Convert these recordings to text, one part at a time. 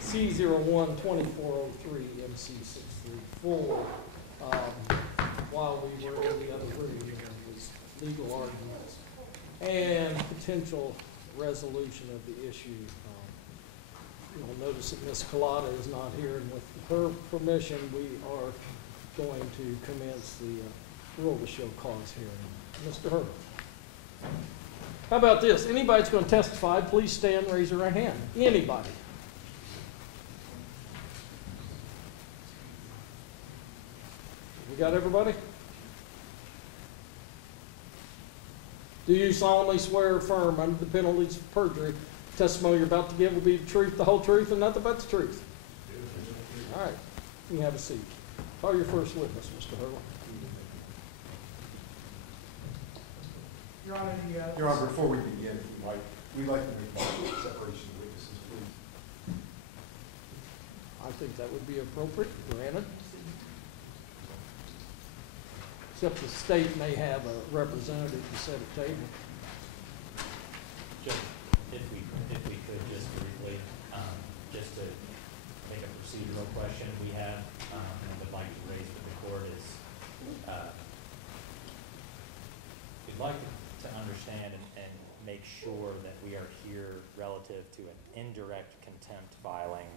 C01-2403 MC634. While we were in the other room, it was legal arguments and potential resolution of the issue. You'll notice that Ms. Collada is not here, and with her permission, we are going to commence the rule to show cause hearing. Mr. Herbert. How about this? Anybody that's going to testify, please stand and raise your right hand. Anybody. We got everybody? Do you solemnly swear or affirm under the penalties of perjury testimony you're about to give will be the truth, the whole truth, and nothing but the truth? All right. You can have a seat. Call your first witness, Mr. Hurley. Your Honor, Your Honor, before we begin, we'd like to make a separation of witnesses, please. I think that would be appropriate. Granted. Except the state may have a representative to set a table. Judge, if we could just briefly, just to make a procedural question we have and would like to raise with the court is, we'd like to understand and make sure that we are here relative to an indirect contempt filing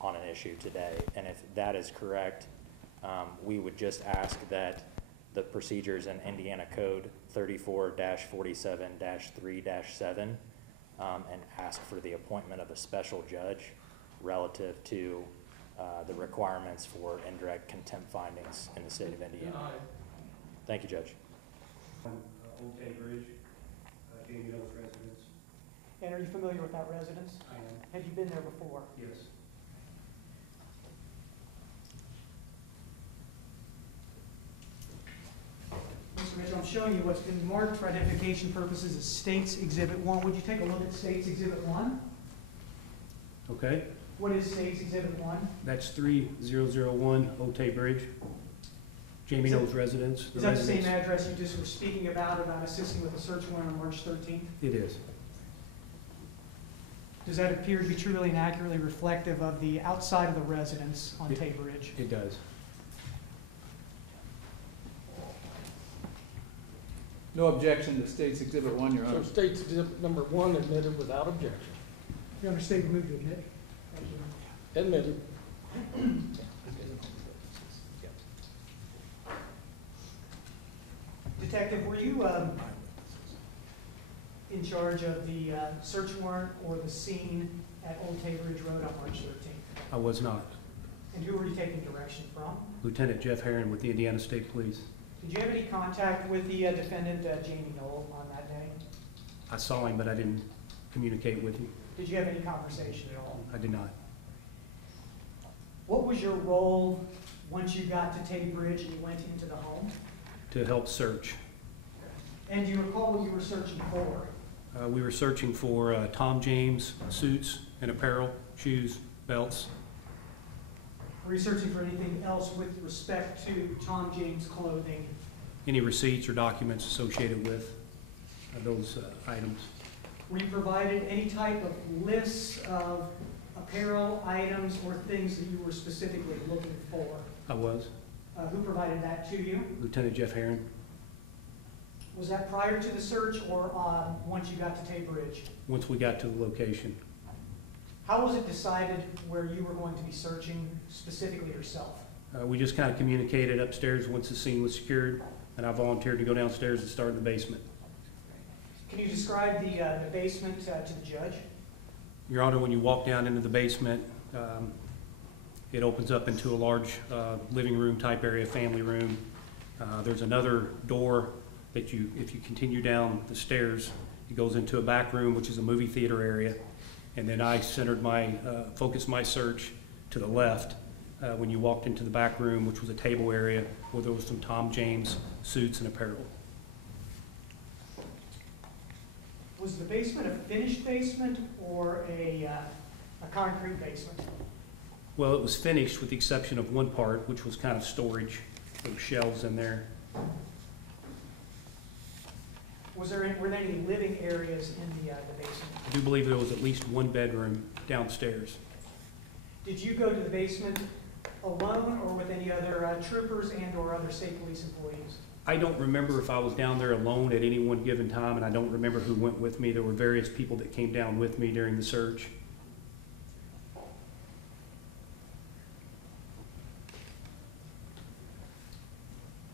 on an issue today. And if that is correct, we would just ask that the procedures in Indiana Code 34-47-3-7 and ask for the appointment of a special judge relative to the requirements for indirect contempt findings in the state of Indiana. Thank you, Judge. Old Bay Bridge, Jamey Noel's residence. and are you familiar with that residence? I am. Have you been there before? Yes. Mr. Mitchell, I'm showing you what's been marked for identification purposes as States Exhibit 1. Would you take a look at States Exhibit 1? Okay, What is States Exhibit 1? that's 3001 Old Tay Bridge. Jamey Noel's residence. Is that the same address you just were speaking about assisting with a search warrant on March 13th? It is. Does that appear to be truly and accurately reflective of the outside of the residence on Tay Bridge? It does. No objection to State's Exhibit 1, Your Honor. So State's Exhibit number 1 admitted without objection. Your Honor, State moved to admit. Admitted. Detective, were you in charge of the search warrant or the scene at Old Tay Bridge Road on March 13th? I was not. And who were you taking direction from? Lieutenant Jeff Herron with the Indiana State Police. Did you have any contact with the defendant, Jamey Noel, on that day? I saw him, but I didn't communicate with him. Did you have any conversation at all? I did not. What was your role once you got to Tay Bridge and you went into the home? To help search. And do you recall what you were searching for? We were searching for Tom James suits and apparel, shoes, belts. Were you searching for anything else with respect to Tom James clothing? Any receipts or documents associated with those items. Were you provided any type of lists of apparel items or things that you were specifically looking for? I was. Who provided that to you? Lieutenant Jeff Herron. Was that prior to the search or once you got to Tay Bridge? Once we got to the location. How was it decided where you were going to be searching specifically yourself? We just kind of communicated upstairs once the scene was secured, and I volunteered to go downstairs and start in the basement. Can you describe the basement to the judge? Your Honor, when you walk down into the basement, it opens up into a large living room type area, family room. There's another door that if you continue down the stairs, it goes into a back room, which is a movie theater area. And then I centered focused my search to the left when you walked into the back room, which was a table area where there was some Tom James suits and apparel. Was the basement a finished basement or a concrete basement? Well, it was finished with the exception of one part, which was kind of storage. There were shelves in there. Were there any living areas in the basement? I do believe there was at least one bedroom downstairs. Did you go to the basement alone or with any other troopers and/or other state police employees? I don't remember if I was down there alone at any one given time, and I don't remember who went with me. There were various people that came down with me during the search.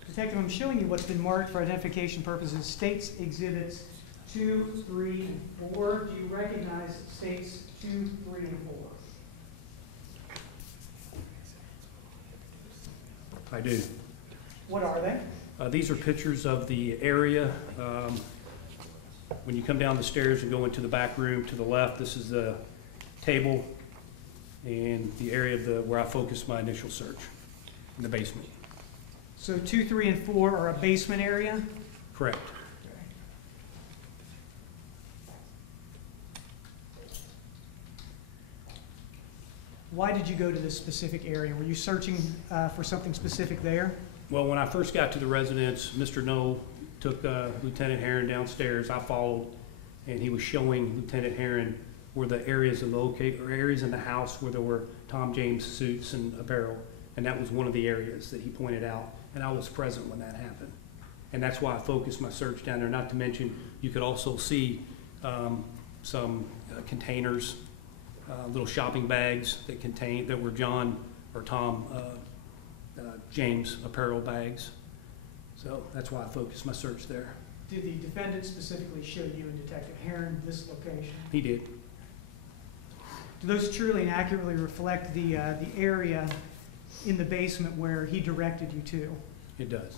Detective, I'm showing you what's been marked for identification purposes, States Exhibits 2, 3, and 4. Do you recognize States 2, 3, and 4? I do. What are they? These are pictures of the area. When you come down the stairs and go into the back room to the left, this is the table and the area of where I focused my initial search in the basement. So 2, 3, and 4 are a basement area? Correct. Why did you go to this specific area? Were you searching for something specific there? Well, when I first got to the residence, Mr. Noel took Lieutenant Herron downstairs. I followed, and he was showing Lieutenant Herron where the areas areas in the house where there were Tom James suits and apparel, and that was one of the areas that he pointed out, and I was present when that happened. And that's why I focused my search down there, not to mention you could also see some containers, little shopping bags that were John or Tom James apparel bags. So that's why I focused my search there. Did the defendant specifically show you and Detective Herron this location? He did. Do those truly and accurately reflect the area in the basement where he directed you to? It does.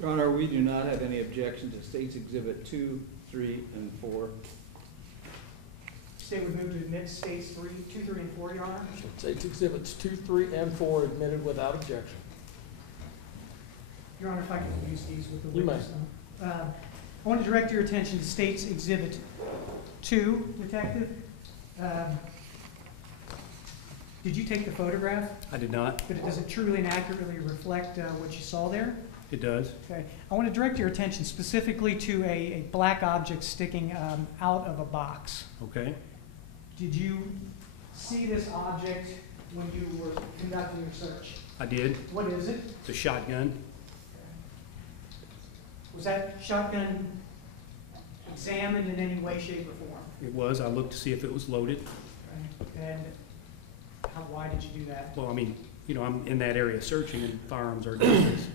Your Honor, we do not have any objection to States Exhibit 2, 3, and 4. State would move to admit States 2, 3, and 4, Your Honor. States Exhibits 2, 3, and 4 admitted without objection. Your Honor, if I could use these with the You may. witness. I want to direct your attention to States Exhibit 2, Detective. Did you take the photograph? I did not. But does it truly and accurately reflect what you saw there? It does. Okay. I want to direct your attention specifically to a black object sticking out of a box. Okay. Did you see this object when you were conducting your search? I did. What is it? It's a shotgun. Was that shotgun examined in any way, shape, or form? It was. I looked to see if it was loaded. Okay. And why did you do that? Well, I mean, you know, I'm in that area searching, and firearms are dangerous.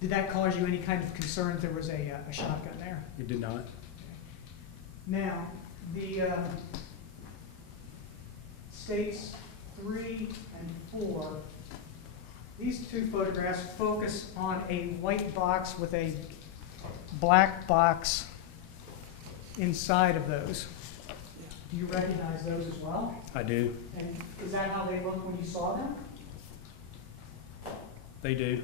Did that cause you any kind of concern that there was a shotgun there? It did not. Now, the States 3 and 4, these two photographs focus on a white box with a black box inside of those. Do you recognize those as well? I do. And is that how they looked when you saw them? They do.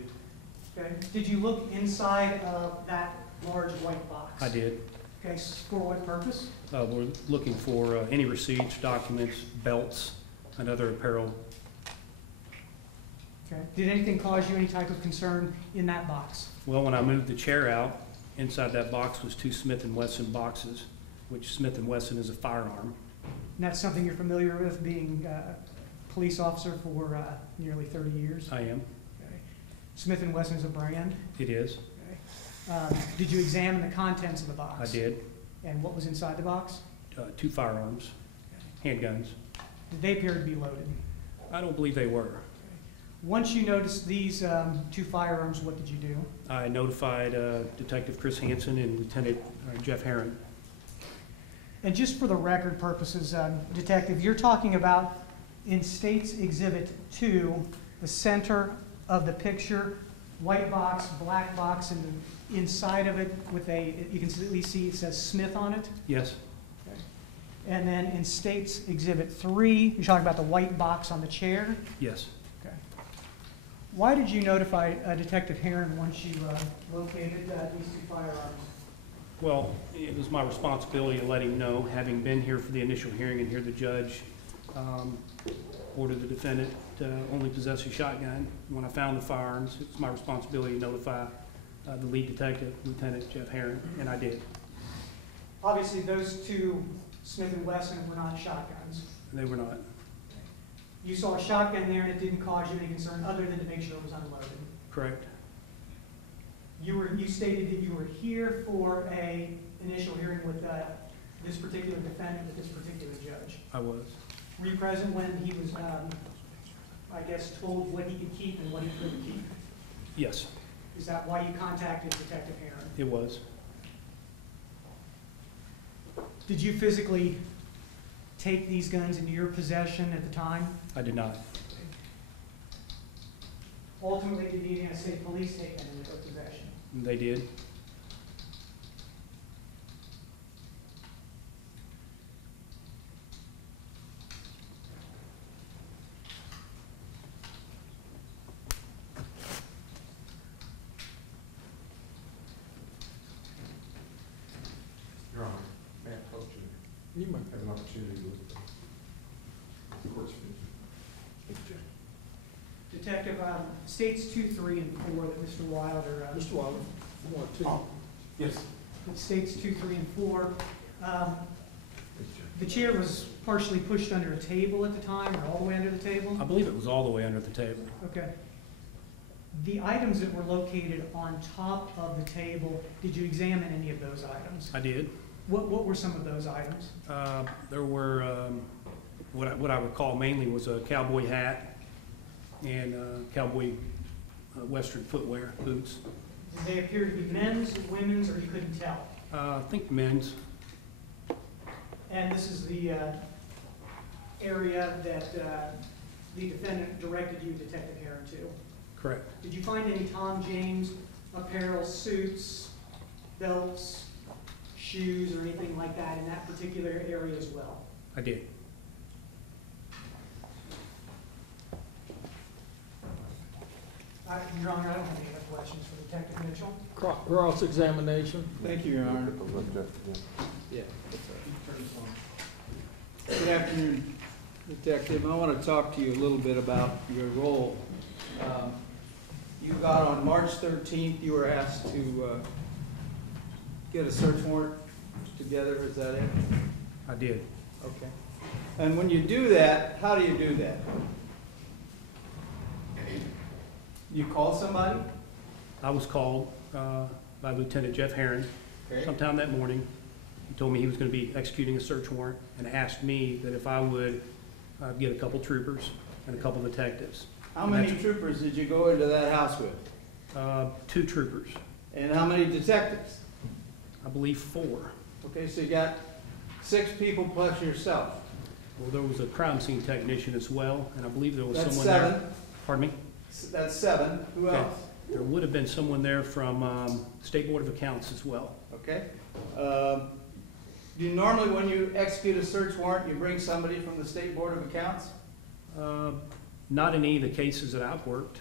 Okay. Did you look inside of that large white box? I did. Okay, for what purpose? We're looking for any receipts, documents, belts, and other apparel. Okay. Did anything cause you any type of concern in that box? Well, when I moved the chair out, inside that box was 2 Smith & Wesson boxes, which Smith & Wesson is a firearm. And that's something you're familiar with, being a police officer for nearly 30 years? I am. Okay. Smith & Wesson is a brand? It is. Okay. Did you examine the contents of the box? I did. And what was inside the box? 2 firearms, handguns. Did they appear to be loaded? I don't believe they were. Once you noticed these 2 firearms, what did you do? I notified Detective Chris Hansen and Lieutenant Jeff Herron. And just for the record purposes, Detective, you're talking about in States Exhibit 2, the center of the picture, white box, black box, and inside of it with you can at least see it says Smith on it. Yes. Okay. And then in States Exhibit 3, you're talking about the white box on the chair. Yes. Okay. Why did you notify Detective Herron once you located these 2 firearms? Well, it was my responsibility to let him know, having been here for the initial hearing and hear the judge order the defendant to only possess a shotgun. When I found the firearms, it's my responsibility to notify the lead detective, Lieutenant Jeff Herron, and I did. Obviously, those two Smith & Wesson were not shotguns. They were not. You saw a shotgun there and it didn't cause you any concern other than to make sure it was unloaded. Correct. You stated that you were here for a initial hearing with this particular defendant, with this particular judge. I was. Were you present when he was, I guess, told what he could keep and what he couldn't keep? Yes, Is that why you contacted Detective Herron? it was. Did you physically take these guns into your possession at the time? I did not. Ultimately, did the Indiana State Police take them into their possession? They did. Your Honor, may I approach you? You might Have an opportunity to look at the court's finished. Detective, states 2, 3, and 4 that Mr. Wilder, Mr. Wilder, you want to? Yes. it states 2, 3, and 4. The chair was partially pushed under a table at the time, or all the way under the table? I believe it was all the way under the table. Okay. The items that were located on top of the table, did you examine any of those items? I did. What were some of those items? There were, what I recall mainly was a cowboy hat and cowboy western footwear, boots. Did they appear to be men's, women's, or you couldn't tell? I think men's. And this is the area that the defendant directed you, Detective Herron, to. Correct. Did you find any Tom James apparel, suits, belts, shoes, or anything like that in that particular area as well? I did. Your Honor, I don't have any other questions for Detective Mitchell. Cross-examination. Thank you, Your Honor. Yeah, that's all right. Good afternoon, Detective. I want to talk to you a little bit about your role. You got on March 13th, you were asked to get a search warrant together, is that it? I did. Okay. And when you do that, how do you do that? You call somebody? I was called by Lieutenant Jeff Herron Okay. sometime that morning. He told me he was going to be executing a search warrant and asked me that if I would get a couple troopers and a couple detectives. How many troopers did you go into that house with? 2 troopers. And how many detectives? I believe 4. Okay, so you got 6 people plus yourself. Well, there was a crime scene technician as well, and I believe there was That's someone 7. there. Pardon me? That's 7. Who Okay. else? There would have been someone there from State Board of Accounts as well. Okay. Do you normally, when you execute a search warrant, you bring somebody from the State Board of Accounts? Not in any of the cases that I've worked.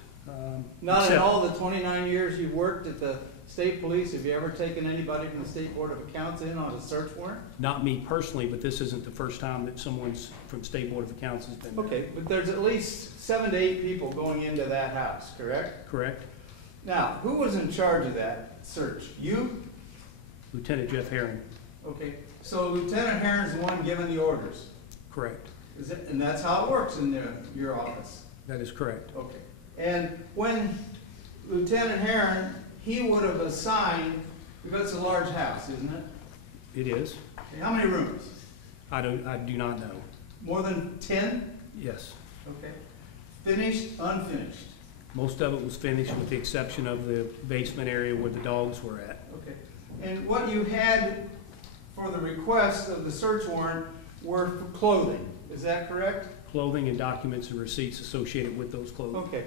Not in except- all the 29 years you've worked at the state police, have you ever taken anybody from the State Board of Accounts in on a search warrant? Not me personally, but this isn't the first time that someone's from State Board of Accounts has been there. Okay, but there's at least 7 to 8 people going into that house, correct? Correct? Now, who was in charge of that search? You? Lieutenant Jeff Herron. Okay, so Lieutenant Herron's the one giving the orders. Correct. And that's how it works in your office? That is correct. Okay. And when Lieutenant Herron, he would have assigned, because it's a large house, isn't it? It is. Okay, how many rooms? I do not know. More than 10? Yes. Okay. Finished, unfinished? Most of it was finished with the exception of the basement area where the dogs were at. Okay. And what you had for the request of the search warrant were for clothing, is that correct? Clothing and documents and receipts associated with those clothing. Okay.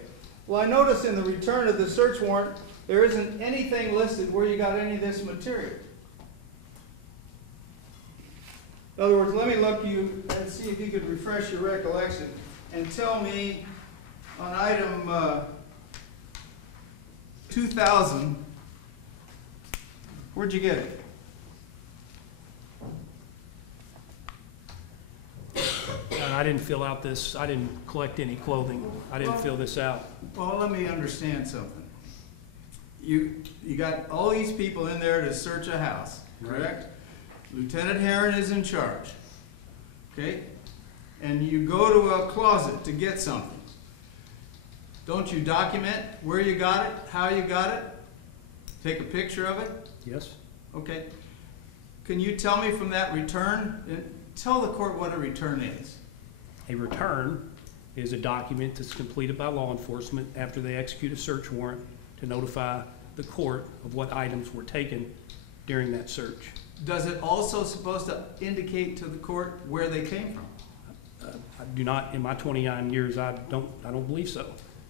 Well, I noticed in the return of the search warrant, there isn't anything listed where you got any of this material. In other words, let me look you and see if you could refresh your recollection and tell me on item 2000, where'd you get it? I didn't fill out this, I didn't collect any clothing. I didn't fill this out. Well, let me understand something. You got all these people in there to search a house, correct? Lieutenant Herron is in charge, okay? And you go to a closet to get something. Don't you document where you got it, how you got it? Take a picture of it? Yes? Okay. Can you tell me from that return, tell the court what a return is? A return is a document that's completed by law enforcement after they execute a search warrant to notify the court of what items were taken during that search. Does it also supposed to indicate to the court where they came from? I do not, in my 29 years, I don't believe so.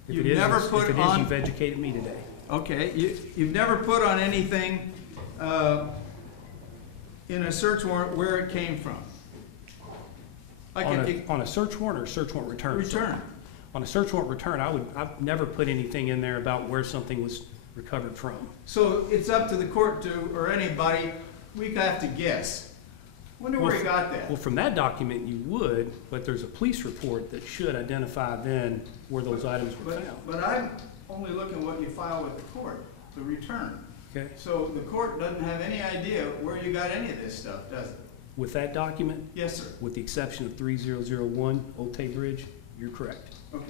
If You've it is, never put if it is, on- you've educated me today. Okay, you've never put on anything in a search warrant where it came from? Like On a search warrant or search warrant return? return. On a search warrant return, I've never put anything in there about where something was recovered from. So it's up to the court to, or anybody, we have to guess. Wonder where you got that? Well, from that document you would, but there's a police report that should identify then where those items were found. But I'm only looking at what you file with the court, the return. Okay? So the court doesn't have any idea where you got any of this stuff, does it? With that document, Yes, sir. with the exception of 3001 Otay Bridge, you're correct. Okay.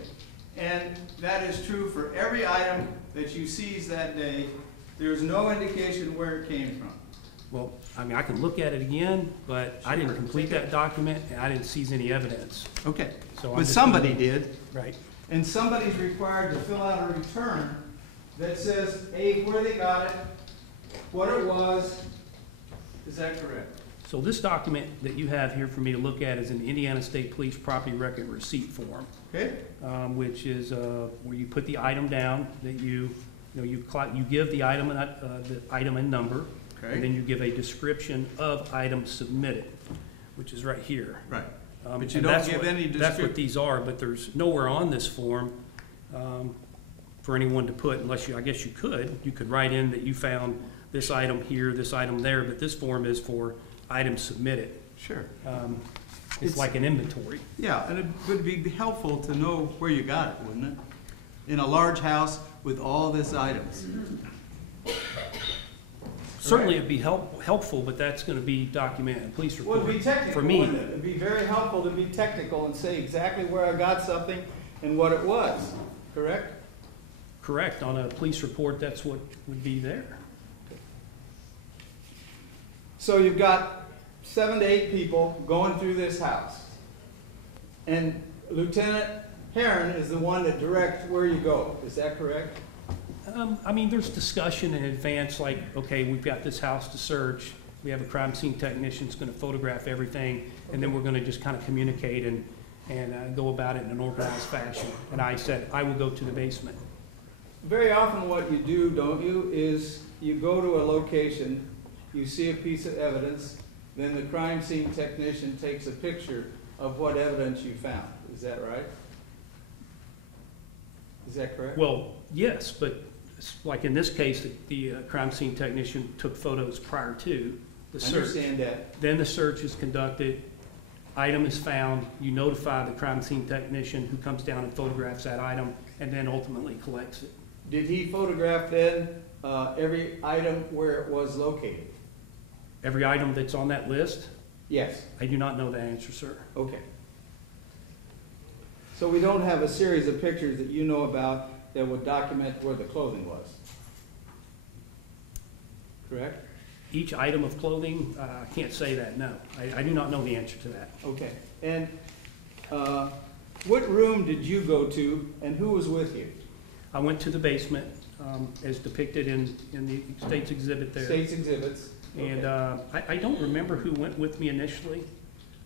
And that is true for every item that you seize that day. There's no indication where it came from. Well, I mean, I can look at it again, but I didn't complete that document and I didn't seize any evidence. Okay. So I'm But just somebody gonna- did. Right. And somebody's required to fill out a return that says, A, where they got it, what it was. Is that correct? So this document that you have here for me to look at is an Indiana State Police property record receipt form, Okay? which is where you put the item down that you give the item and number, and then you give a description of item submitted, which is right here. Right. But And you don't that's give what- any That's description. what these are, but there's nowhere on this form for anyone to put, unless you, I guess you could write in that you found this item here, this item there, but this form is for items submitted. Sure. It's It's- like an inventory. Yeah, and it would be helpful to know where you got it, wouldn't it? In a large house with all this items. Certainly it'd be helpful, but that's gonna be documented in a police Well, report. it'd be technical, For me, wouldn't it? It'd be very helpful to be technical and say exactly where I got something and what it was, correct? correct, on a police report, that's what would be there. So you've got 7 to 8 people going through this house. And Lieutenant Herron is the one that directs where you go, is that correct? I mean, there's discussion in advance, like, okay, we've got this house to search, we have a crime scene technician that's gonna photograph everything, and then we're gonna just kind of communicate and go about it in an organized fashion. And I said, I will go to the basement. Very often what you do, don't you, is you go to a location, you see a piece of evidence, then the crime scene technician takes a picture of what evidence you found. Is that right? Is that correct? Well, yes, but like in this case, the crime scene technician took photos prior to the I search. understand that. Then the search is conducted, item is found, you notify the crime scene technician who comes down and photographs that item, and then ultimately collects it. Did he photograph then every item where it was located? Every item that's on that list, Yes. I do not know the answer, sir. Okay. So we don't have a series of pictures that you know about that would document where the clothing was? Correct? Each item of clothing, I can't say that, no. I do not know the answer to that. Okay. And what room did you go to and who was with you? I went to the basement, as depicted in the state's exhibit there. State's exhibits. And I don't remember who went with me initially.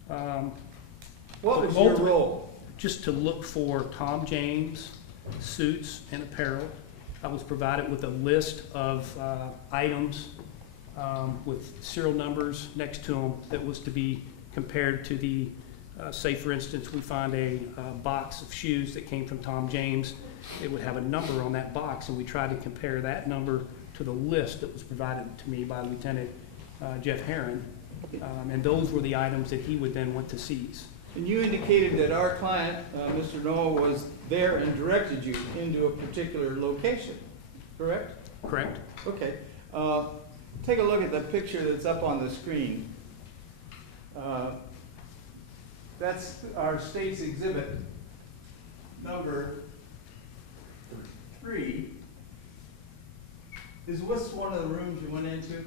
What was your ultimate- role? Just to look for Tom James suits and apparel. I was provided with a list of items with serial numbers next to them that was to be compared to the, say for instance, we find a box of shoes that came from Tom James. It would have a number on that box, and we tried to compare that number to the list that was provided to me by Lieutenant Jeff Herron. And those were the items that he would then want to seize. And you indicated that our client, Mr. Noel, was there and directed you into a particular location, correct? Correct? Okay. Take a look at the picture that's up on the screen. That's our state's exhibit number 3. Is what's one of the rooms you went into?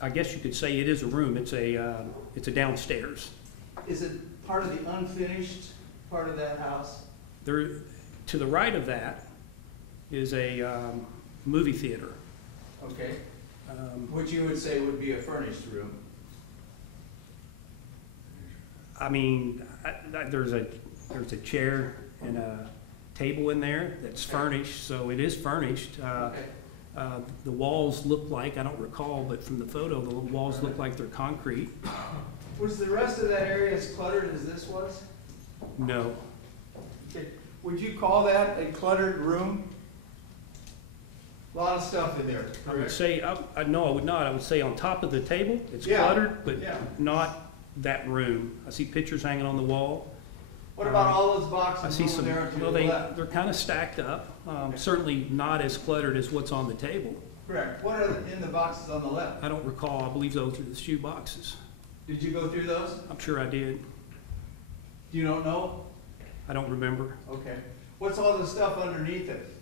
I guess you could say it is a room. It's a downstairs. Is it part of the unfinished part of that house? There, to the right of that is a movie theater. Okay. Which you would say would be a furnished room. I mean, there's a chair and a table in there that's furnished, so it is furnished. Okay. The walls look like, I don't recall, but from the photo, the walls look like they're concrete. Was the rest of that area as cluttered as this was? No. Okay. Would you call that a cluttered room? A lot of stuff in there, I would correct? say, no, I would not. I would say on top of the table, it's Yeah. cluttered, but Yeah. not that room. I see pictures hanging on the wall. What about all those I boxes see over some, there to well, the left? they're kind of stacked up. Certainly not as cluttered as what's on the table. Correct. What are in the boxes on the left? I don't recall. I believe those are the shoe boxes. Did you go through those? I'm sure I did. You don't know? I don't remember. Okay. What's all the stuff underneath it?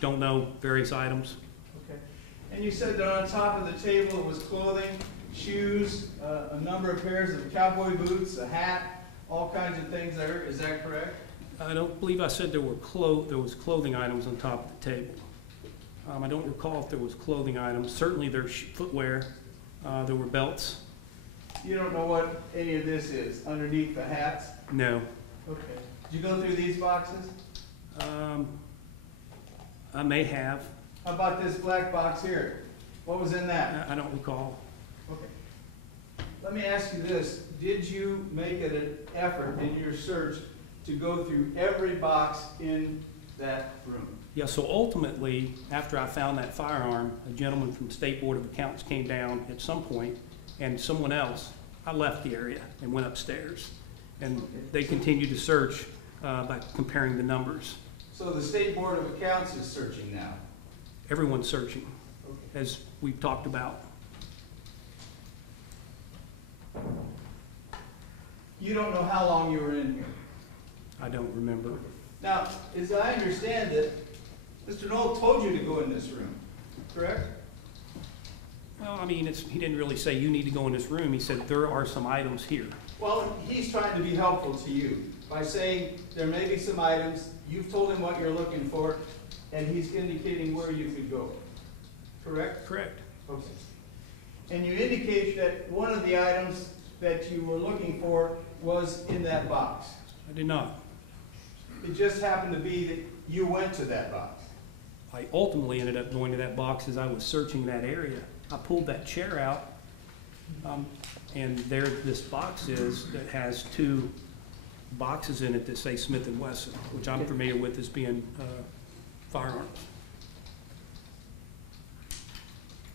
Don't know. Various items. Okay. And you said that on top of the table it was clothing, shoes, a number of pairs of cowboy boots, a hat, all kinds of things there. Is that correct? I don't believe I said there was clothing items on top of the table. I don't recall if there was clothing items. Certainly there's footwear. There were belts. You don't know what any of this is underneath the hats? No. Okay. Did you go through these boxes? I may have. How about this black box here? What was in that? I don't recall. Okay. Let me ask you this. Did you make it an effort in your search to go through every box in that room? Yeah, so ultimately, after I found that firearm, a gentleman from the State Board of Accounts came down at some point, and someone else, I left the area and went upstairs. And they continued to search by comparing the numbers. So the State Board of Accounts is searching now? Everyone's searching, Okay. as we've talked about. You don't know how long you were in here? I don't remember. Now, as I understand it, Mr. Noel told you to go in this room, correct? Well, I mean, he didn't really say you need to go in this room. He said there are some items here. Well, he's trying to be helpful to you by saying there may be some items, you've told him what you're looking for, and he's indicating where you could go, correct? Correct. Okay. And you indicate that one of the items that you were looking for was in that box. I did not. It just happened to be that you went to that box. I ultimately ended up going to that box as I was searching that area. I pulled that chair out, and there this box is that has 2 boxes in it that say Smith & Wesson, which I'm familiar with as being firearms.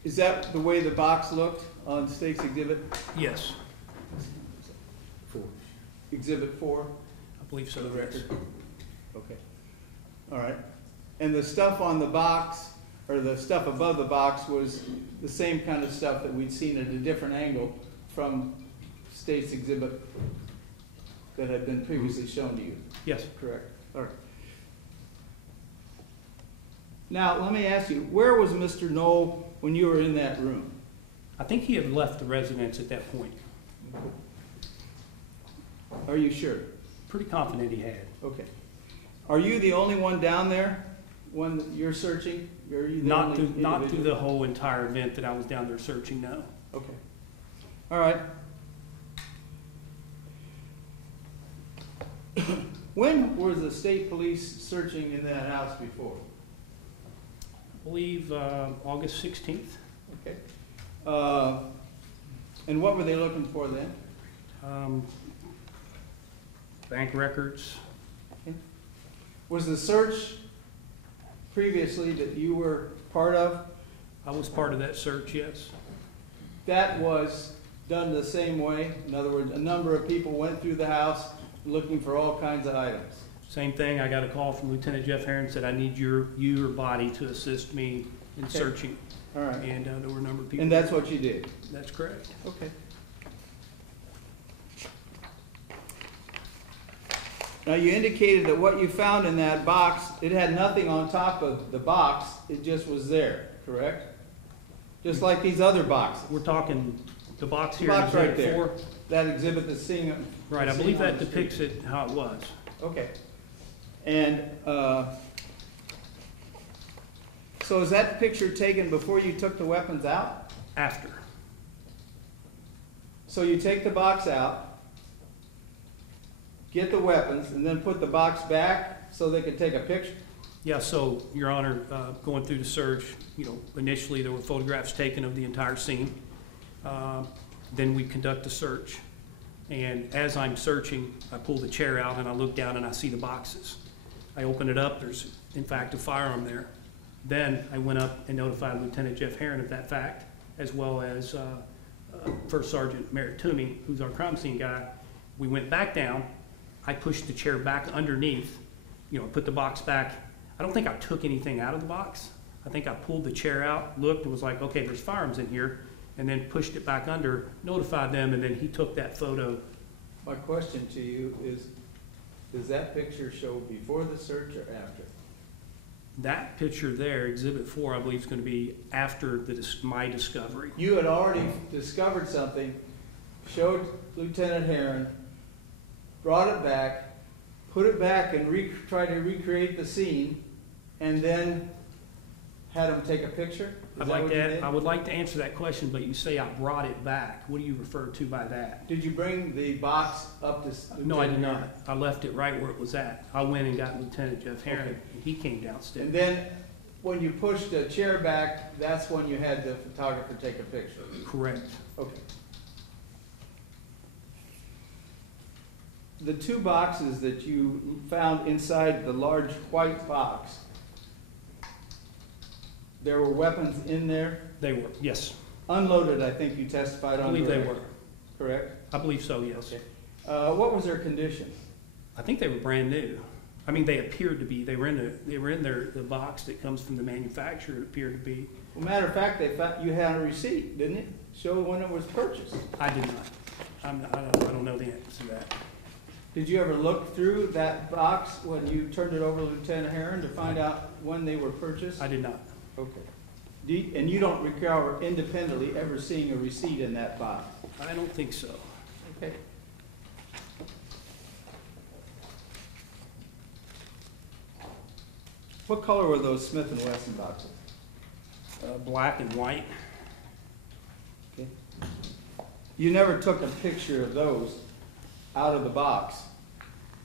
Is that the way the box looked on State's Exhibit? Yes, Exhibit 4? I believe so. For the record? Okay. All right. And the stuff on the box, or the stuff above the box, was the same kind of stuff that we'd seen at a different angle from State's Exhibit that had been previously shown to you? Yes. Correct. All right. Now, let me ask you, where was Mr. Noel when you were in that room? I think he had left the residence at that point. Are you sure? Pretty confident he had. Okay. Are you the only one down there when you're searching? Are you the Not only through individual? the whole entire event that I was down there searching, no. Okay. All right. When was the state police searching in that house before? I believe August 16th. Okay. And what were they looking for then? Bank records. Was the search previously that you were part of, I was part of that search, yes. that was done the same way? In other words, a number of people went through the house looking for all kinds of items. Same thing, I got a call from Lieutenant Jeff Herron, said I need your body to assist me in Okay. searching. All right. And there were a number of people. And that's what you did? That's correct. Okay. Now, you indicated that what you found in that box, it had nothing on top of the box, it just was there, correct? Just like these other boxes. We're talking the box The here in box right Exhibit there. 4. That exhibit that's seeing. Right, I believe that depicts it how it was. Okay. And, so is that picture taken before you took the weapons out? After. So you take the box out, get the weapons, and then put the box back so they could take a picture? Yeah, so, Your Honor, going through the search, initially there were photographs taken of the entire scene. Then we conduct the search. And as I'm searching, I pull the chair out and I look down and I see the boxes. I open it up, there's in fact a firearm there. Then I went up and notified Lieutenant Jeff Herron of that fact, as well as First Sergeant Merritt Toomey, who's our crime scene guy. We went back down, I pushed the chair back underneath, put the box back. I don't think I took anything out of the box. I think I pulled the chair out, looked, and was like, okay, there's firearms in here, and then pushed it back under, notified them, and then he took that photo. My question to you is, does that picture show before the search or after? That picture there, Exhibit 4, I believe is going to be after my discovery. You had already discovered something, showed Lieutenant Herron, brought it back, put it back and tried to recreate the scene, and then had him take a picture? Is that what you did? I would like to answer that question, but you say I brought it back. What do you refer to by that? Did you bring the box up to Lieutenant No, I did Herron? not. I left it right where it was at. I went and got Lieutenant Jeff Herron, Okay. and he came downstairs. And then, when you pushed the chair back, that's when you had the photographer take a picture? Correct. Okay. The two boxes that you found inside the large white box, there were weapons in there? They were, yes. Unloaded, I think you testified I on. believe they direct, were. Correct? I believe so, yes. Okay. What was their condition? I think they were brand new. I mean, they appeared to be. They were in the box that comes from the manufacturer. It appeared to be. Well, matter of fact, they found, you had a receipt, didn't it? Show when it was purchased. I did not. I don't know the answer to that. Did you ever look through that box when you turned it over to Lieutenant Herron to find out when they were purchased? I did not. Okay. And you don't recall independently ever seeing a receipt in that box? I don't think so. Okay. What color were those Smith & Wesson boxes? Black and white. Okay. You never took a picture of those out of the box?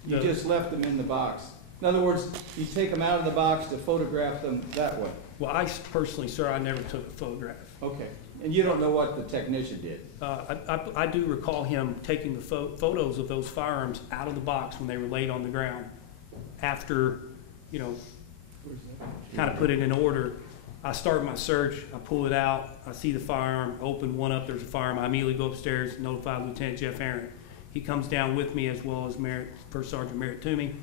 You No. just left them in the box? In other words, you take them out of the box to photograph them that way? Well, I personally, sir, I never took a photograph. Okay. And you don't know what the technician did? I do recall him taking the photos of those firearms out of the box when they were laid on the ground after, kind of put it in order. I start my search, I pull it out, I see the firearm, open one up, there's a firearm. I immediately go upstairs, notify Lieutenant Jeff Herron. He comes down with me as well as First Sergeant Merritt Toomey.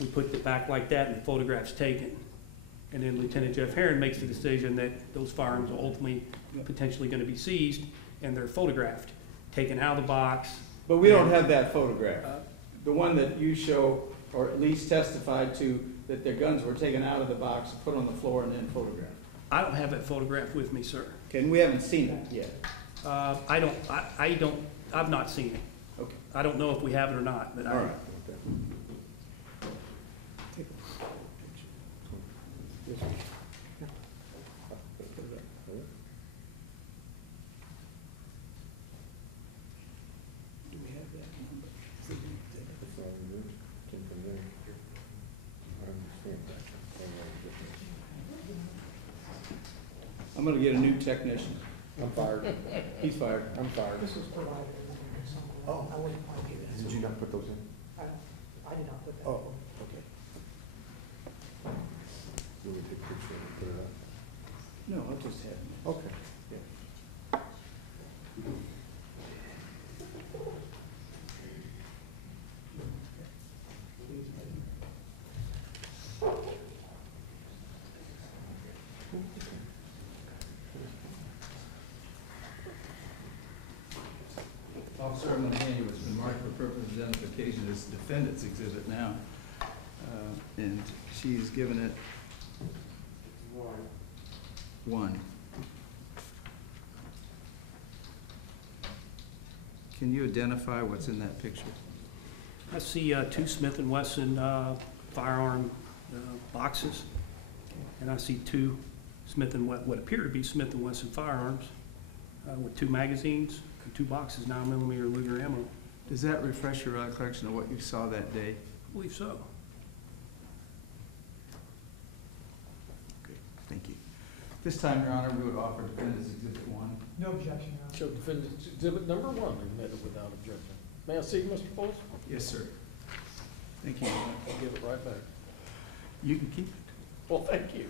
We put it back like that and the photograph's taken. And then Lieutenant Jeff Herron makes the decision that those firearms are ultimately potentially going to be seized and they're photographed, taken out of the box. But we don't have that photograph. The one that you show, or at least testified to, that their guns were taken out of the box, put on the floor, and then photographed. I don't have that photograph with me, sir. Okay, and we haven't seen it yet. I've not seen it. Okay. I don't know if we have it or not, but All right. Do we have that number? I'm gonna get a new technician. I'm fired. He's fired. I'm fired. This was provided in some Oh. I wouldn't want to do that. Did you not put those in? I did not put that. Oh, okay. You want me to take a picture and put it up? No, I'll just have him. Okay, yeah. Officer, I'm gonna hand you what's been marked for purpose of identification as defendant's exhibit now. And she's given it one. Can you identify what's in that picture? I see two Smith & Wesson firearm boxes, and I see two what appear to be Smith & Wesson firearms with two magazines and two boxes, 9mm Luger ammo. Does that refresh your recollection of what you saw that day? I believe so. Okay, thank you. This time, Your Honor, we would offer defendant's exhibit one. No objection, Your Honor. Show defendant's exhibit number 1 admitted without objection. May I see, Mr. Foltz? Yes, sir. Thank you. Your Honor. I'll give it right back. You can keep it. Well, thank you.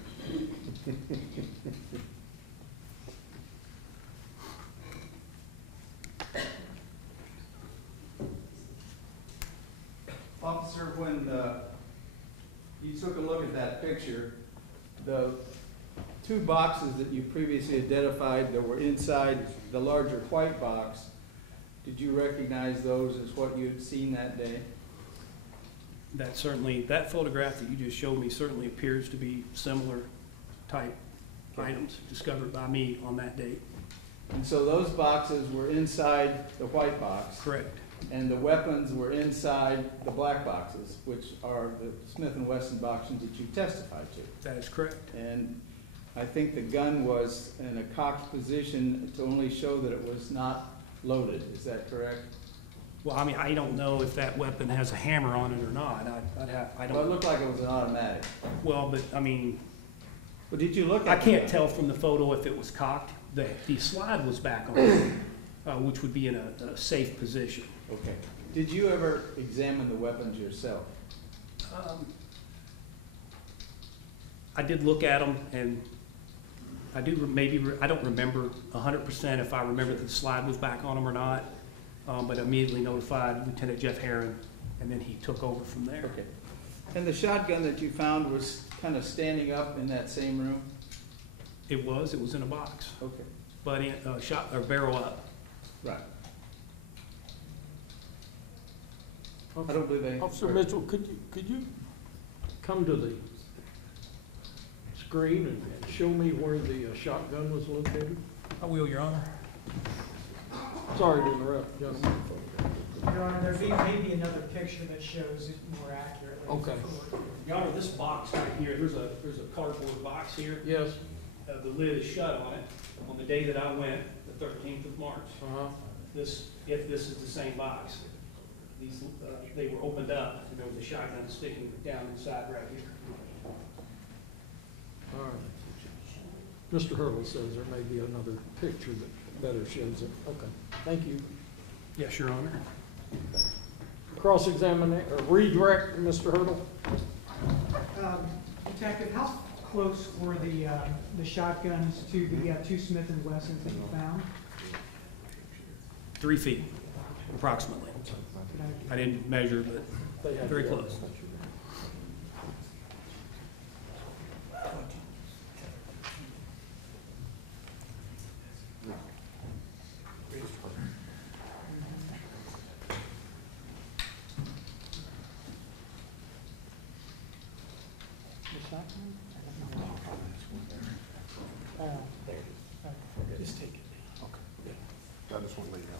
Officer, when you took a look at that picture, the two boxes that you previously identified that were inside the larger white box, did you recognize those as what you had seen that day? That photograph that you just showed me certainly appears to be similar type items discovered by me on that date. And so those boxes were inside the white box? Correct. And the weapons were inside the black boxes, which are the Smith & Wesson boxes that you testified to? That is correct. And I think the gun was in a cocked position to only show that it was not loaded. Is that correct? Well, I mean, I don't know if that weapon has a hammer on it or not. I Well, it don't, looked like it was an automatic. well, but I mean, But did you look at I the can't gun? tell from the photo if it was cocked. The slide was back on, which would be in a safe position. Okay. Did you ever examine the weapons yourself? I did look at them, and I do I don't remember 100% if I remember that the slide was back on them or not, but immediately notified Lieutenant Jeff Herron, and then he took over from there. Okay. And the shotgun that you found was kind of standing up in that same room? It was in a box, Okay. but shot or barrel up. Right. I don't believe they. Officer Mitchell, could you come to the screen and show me where the shotgun was located? I will, Your Honor. Sorry to interrupt, gentlemen. Your Honor, there may be another picture that shows it more accurately. Okay. Your Honor, this box right here, there's a cardboard box here. Yes. The lid is shut on it. On the day that I went, the 13th of March, if this is the same box, these they were opened up, and there was a shotgun sticking down inside right here. All right. Mr. Hurley says there may be another picture that better shows it. Okay, thank you. Yes, Your Honor. Cross-examine or redirect, Mr. Hurdle? Detective, how close were the shotguns to the two Smith & Wessons that you found? 3 feet, approximately. I didn't measure, but very close. Just take it. I just want to leave it.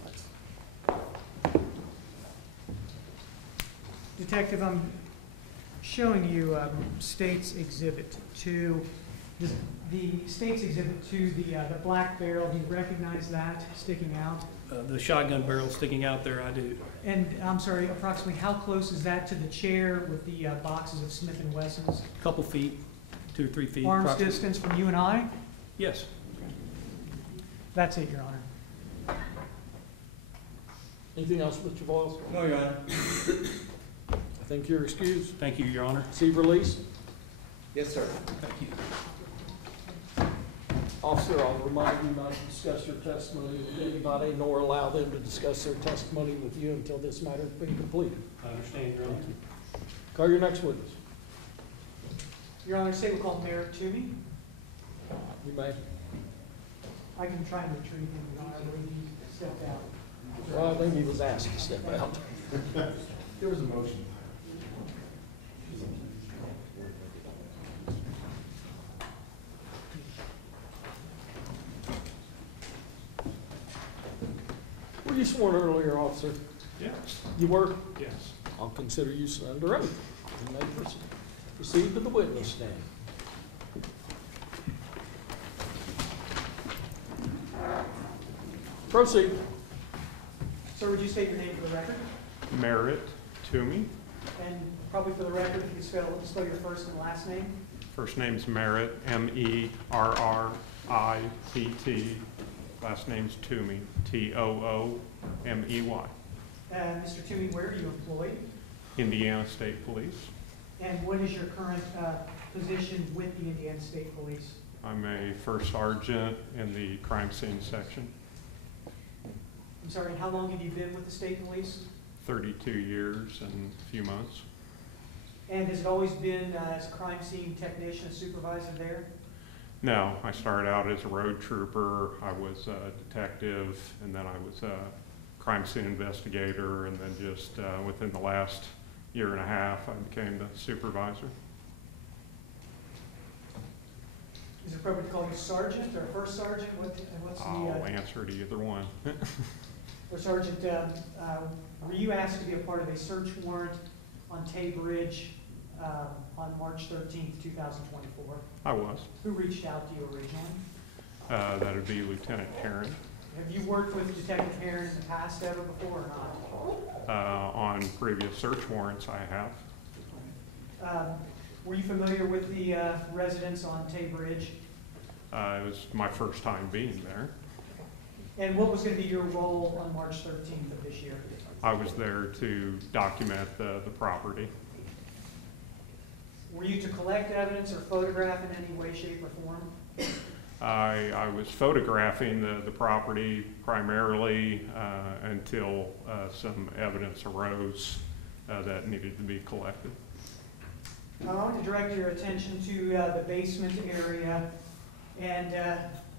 Detective, I'm showing you State's Exhibit 2. The State's Exhibit 2, the black barrel, do you recognize that sticking out? The shotgun barrel sticking out there, I do. And I'm sorry, approximately how close is that to the chair with the boxes of Smith & Wessons? A couple feet, 2 or 3 feet. Arm's approximately. distance from you and I? Yes. That's it, Your Honor. Anything else, Mr. Boyles? No, Your Honor. I think you're excused. Thank you, Your Honor. Receive release. Yes, sir. Thank you. Officer, I'll remind you not to discuss your testimony with anybody, nor allow them to discuss their testimony with you until this matter has been completed. I understand, Your Honor. Call your next witness. Your Honor, State will call Merrick Toomey. You may. I can try and retrieve him, Your Honor. I believe he stepped out. Well, I think he was asked to step out. There was a motion. Were you sworn earlier, officer? Yes. You were? Yes. I'll consider you under oath. You may proceed to the witness stand. Proceed. Sir, would you state your name for the record? Merritt Toomey. And probably for the record, if you spell your first and last name. First name's Merritt, M-E-R-R-I-T-T. Last name's Toomey, T-O-O-M-E-Y. Mr. Toomey, where are you employed? Indiana State Police. And what is your current position with the Indiana State Police? I'm a first sergeant in the crime scene section, I'm sorry, how long have you been with the state police? 32 years and a few months. And has it always been as a crime scene technician, a supervisor there? No, I started out as a road trooper, I was a detective, and then I was a crime scene investigator, and then just within the last year and a half, I became the supervisor. Is it appropriate to call you sergeant or first sergeant? What's I'll the, answer to either one. or sergeant, were you asked to be a part of a search warrant on Tay Bridge on March 13th, 2024? I was. Who reached out to you originally? That would be Lieutenant Herron. Have you worked with Detective Herron in the past ever before or not? On previous search warrants, I have. Were you familiar with the residence on Tay Bridge? It was my first time being there. And what was going to be your role on March 13th of this year? I was there to document the property. Were you to collect evidence or photograph in any way, shape, or form? I was photographing the property primarily until some evidence arose that needed to be collected. I want to direct your attention to the basement area. And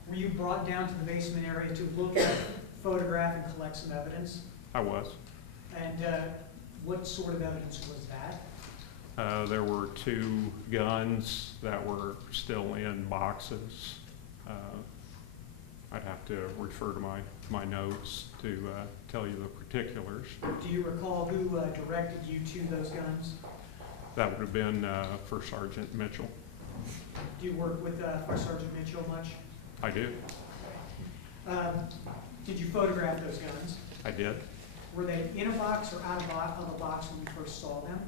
were you brought down to the basement area to look at, photograph, and collect some evidence? I was. And what sort of evidence was that? There were 2 guns that were still in boxes. I'd have to refer to my notes to tell you the particulars. Do you recall who directed you to those guns? That would have been First Sergeant Mitchell. Do you work with First Sergeant Mitchell much? I do. Did you photograph those guns? I did. Were they in a box or out of a box when you first saw them?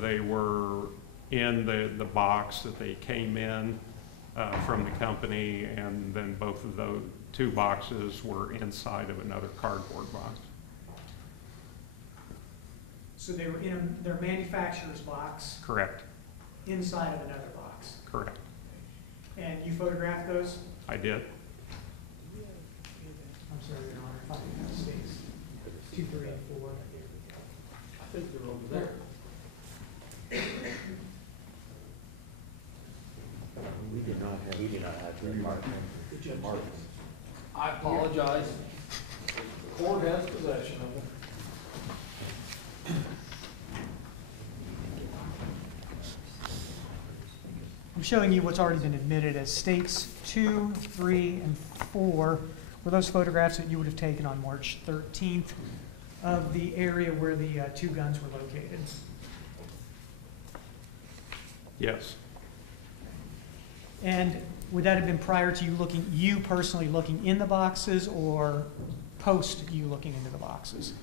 They were in the box that they came in from the company, and then both of those 2 boxes were inside of another cardboard box. So they were in their manufacturer's box Correct. inside of another box. Correct. And you photographed those? I did. I'm sorry, Your Honor, if I can have states 2, 3, and 4. I think they're over there. We do not have the mark. I apologize. The court has possession of them. I'm showing you what's already been admitted as states 2, 3, and 4 were those photographs that you would have taken on March 13th of the area where the 2 guns were located. Yes. And would that have been prior to you personally looking in the boxes, or post you looking into the boxes?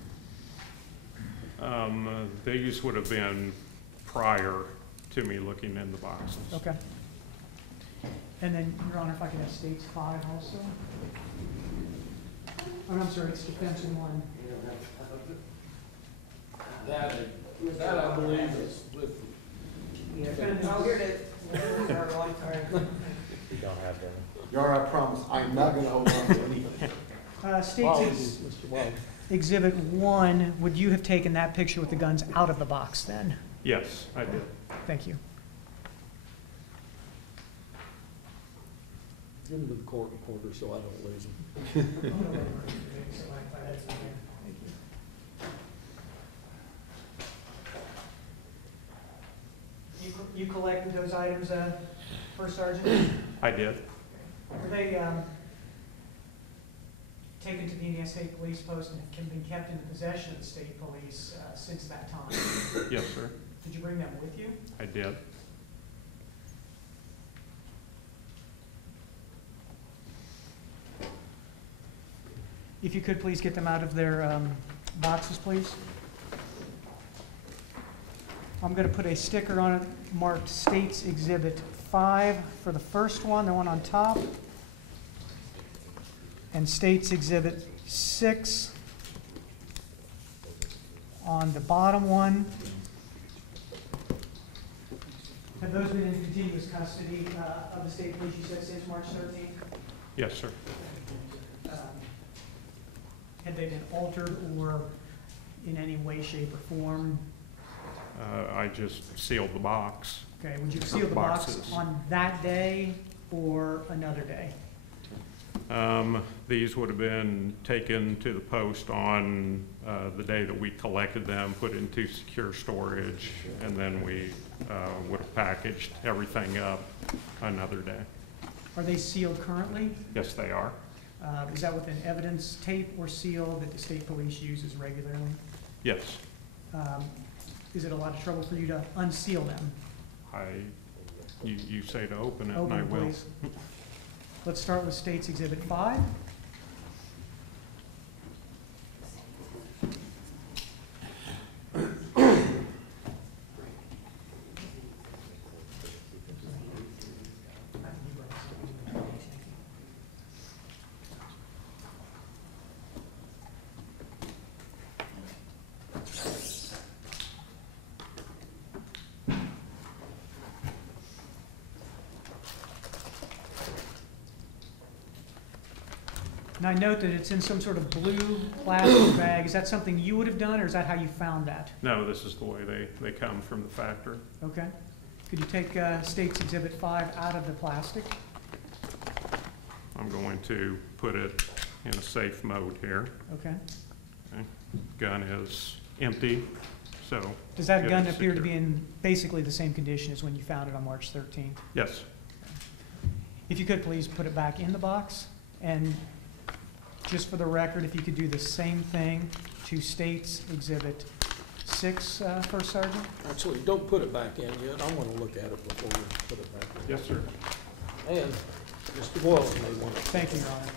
These would have been prior to me looking in the boxes. Okay. And then, Your Honor, if I could have states 5 also? Oh, I'm sorry, it's defense 1. That I believe is with. Oh, here it is. We don't have them. Your Honor, I promise, I'm not gonna hold on to anything. States Mr. Wells. Exhibit 1, would you have taken that picture with the guns out of the box then? Yes, I did. Thank you. Give them to the court reporter so I don't lose them. You collected those items, First Sergeant? I did. Were they taken to the Indiana State Police Post and can be kept in the possession of the state police since that time? Yes, sir. Did you bring them with you? I did. If you could please get them out of their boxes, please. I'm going to put a sticker on it marked States Exhibit 5 for the first one, the one on top, and States Exhibit 6 on the bottom one. Have those been in continuous custody of the state police, you said, since March 13th? Yes, sir. Had they been altered or in any way, shape, or form? I just sealed the box. Okay, would you seal the box Boxes. on that day or another day? These would have been taken to the post on the day that we collected them, put into secure storage, and then we would have packaged everything up another day. Are they sealed currently? Yes, they are. Is that with an evidence tape or seal that the state police uses regularly? Yes. Is it a lot of trouble for you to unseal them? You say to open it, and Open I it, will. please. Let's start with States Exhibit 5. And I note that it's in some sort of blue plastic bag. Is that something you would have done, or is that how you found that? No, this is the way they come from the factory. Okay. Could you take States Exhibit 5 out of the plastic? I'm going to put it in a safe mode here. Okay. Okay. Gun is empty, so. Does that good gun and appear to secure. be in basically the same condition as when you found it on March 13th? Yes. If you could please put it back in the box, and just for the record, if you could do the same thing to States Exhibit 6, First Sergeant? Actually, don't put it back in yet. I want to look at it before we put it back in. Yes, sir. And Mr. Boyles may want to. Thank you, Your Honor.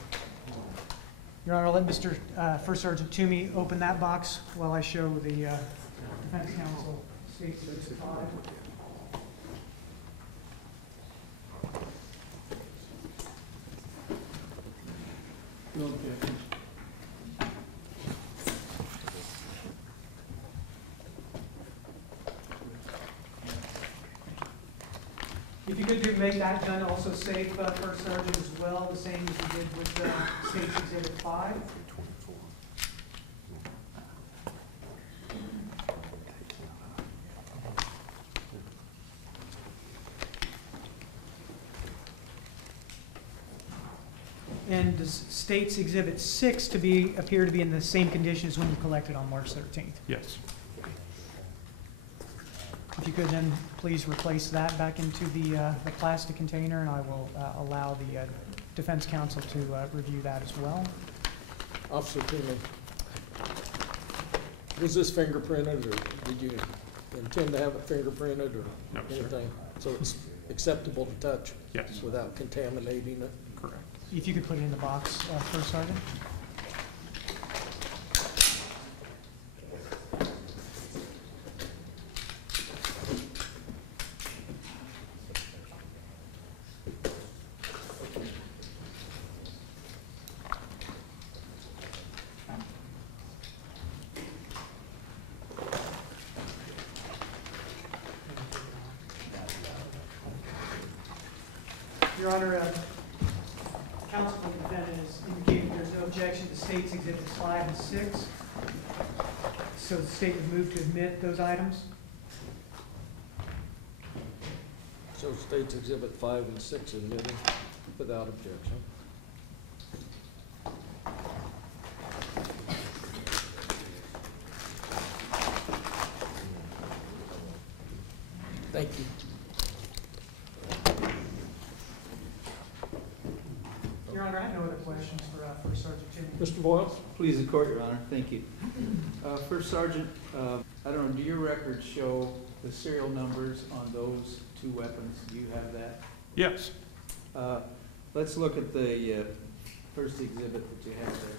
Your Honor, I'll let Mr. First Sergeant Toomey open that box while I show the Defense Counsel States Exhibit 5. If you could make that gun also safe, First Sergeant, as well, the same as you did with States Exhibit 5. And does States Exhibit 6 appear to be in the same condition as when you collected on March 13th? Yes. If you could then please replace that back into the plastic container, and I will allow the Defense Counsel to review that as well. Officer Toomey, was this fingerprinted, or did you intend to have it fingerprinted, or No, sir. anything? So it's acceptable to touch? Yes. Without contaminating it? Correct. If you could put it in the box, First Sergeant. Your Honor, counsel for the defendant has indicated there's no objection to States Exhibits 5 and 6. So the state would move to admit those items. So States Exhibit 5 and 6 admitted? Without objection. Thank you. Your Honor, I have no other questions for Sergeant Jamey. Mr. Boyle? Please, the court, Your Honor. Thank you. First Sergeant, I don't know, do your records show the serial numbers on those two weapons? Do you have that? Yes. Let's look at the first exhibit that you have there.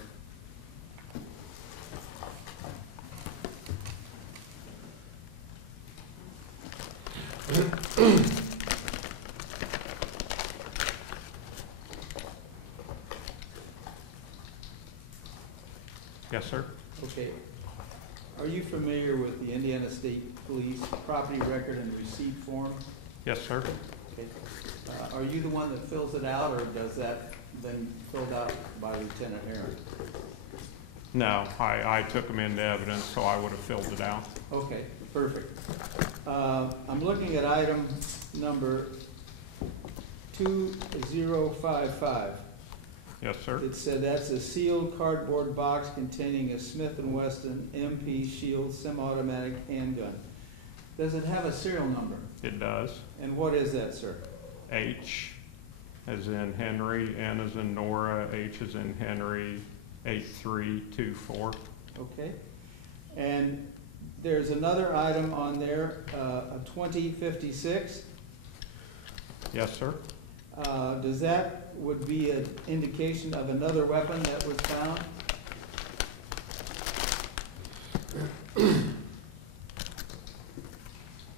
Yes, sir. Okay. Are you familiar with the Indiana State Police property record and receipt form? Yes, sir. Okay. Are you the one that fills it out, or does that then filled out by Lieutenant Aaron? No, I took them into evidence, so I would have filled it out. Okay, perfect. I'm looking at item number 2055. Yes, sir. It said that's a sealed cardboard box containing a Smith & Wesson MP Shield semi-automatic handgun. Does it have a serial number? It does. And what is that, sir? H as in Henry, N as in Nora, H as in Henry, 8324. Okay. And there's another item on there, a 2056. Yes, sir. Does that would be an indication of another weapon that was found?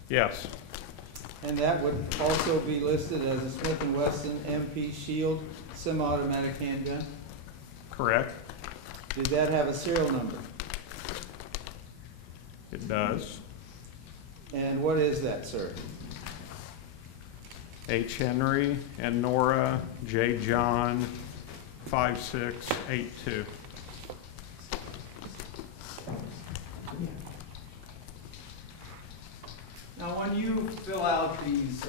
Yes. And that would also be listed as a Smith & Wesson MP Shield semi-automatic handgun? Correct. Did that have a serial number? It does. And what is that, sir? H. Henry and Nora, J. John, 5682. Now, when you fill out these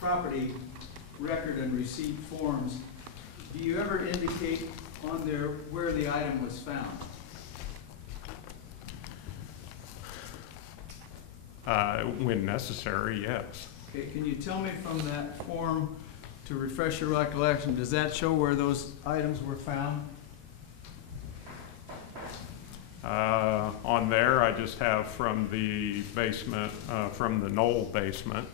property record and receipt forms, do you ever indicate on there where the item was found? When necessary, yes. Okay, can you tell me from that form, to refresh your recollection, does that show where those items were found? On there, I just have from the basement, from the Noel basement.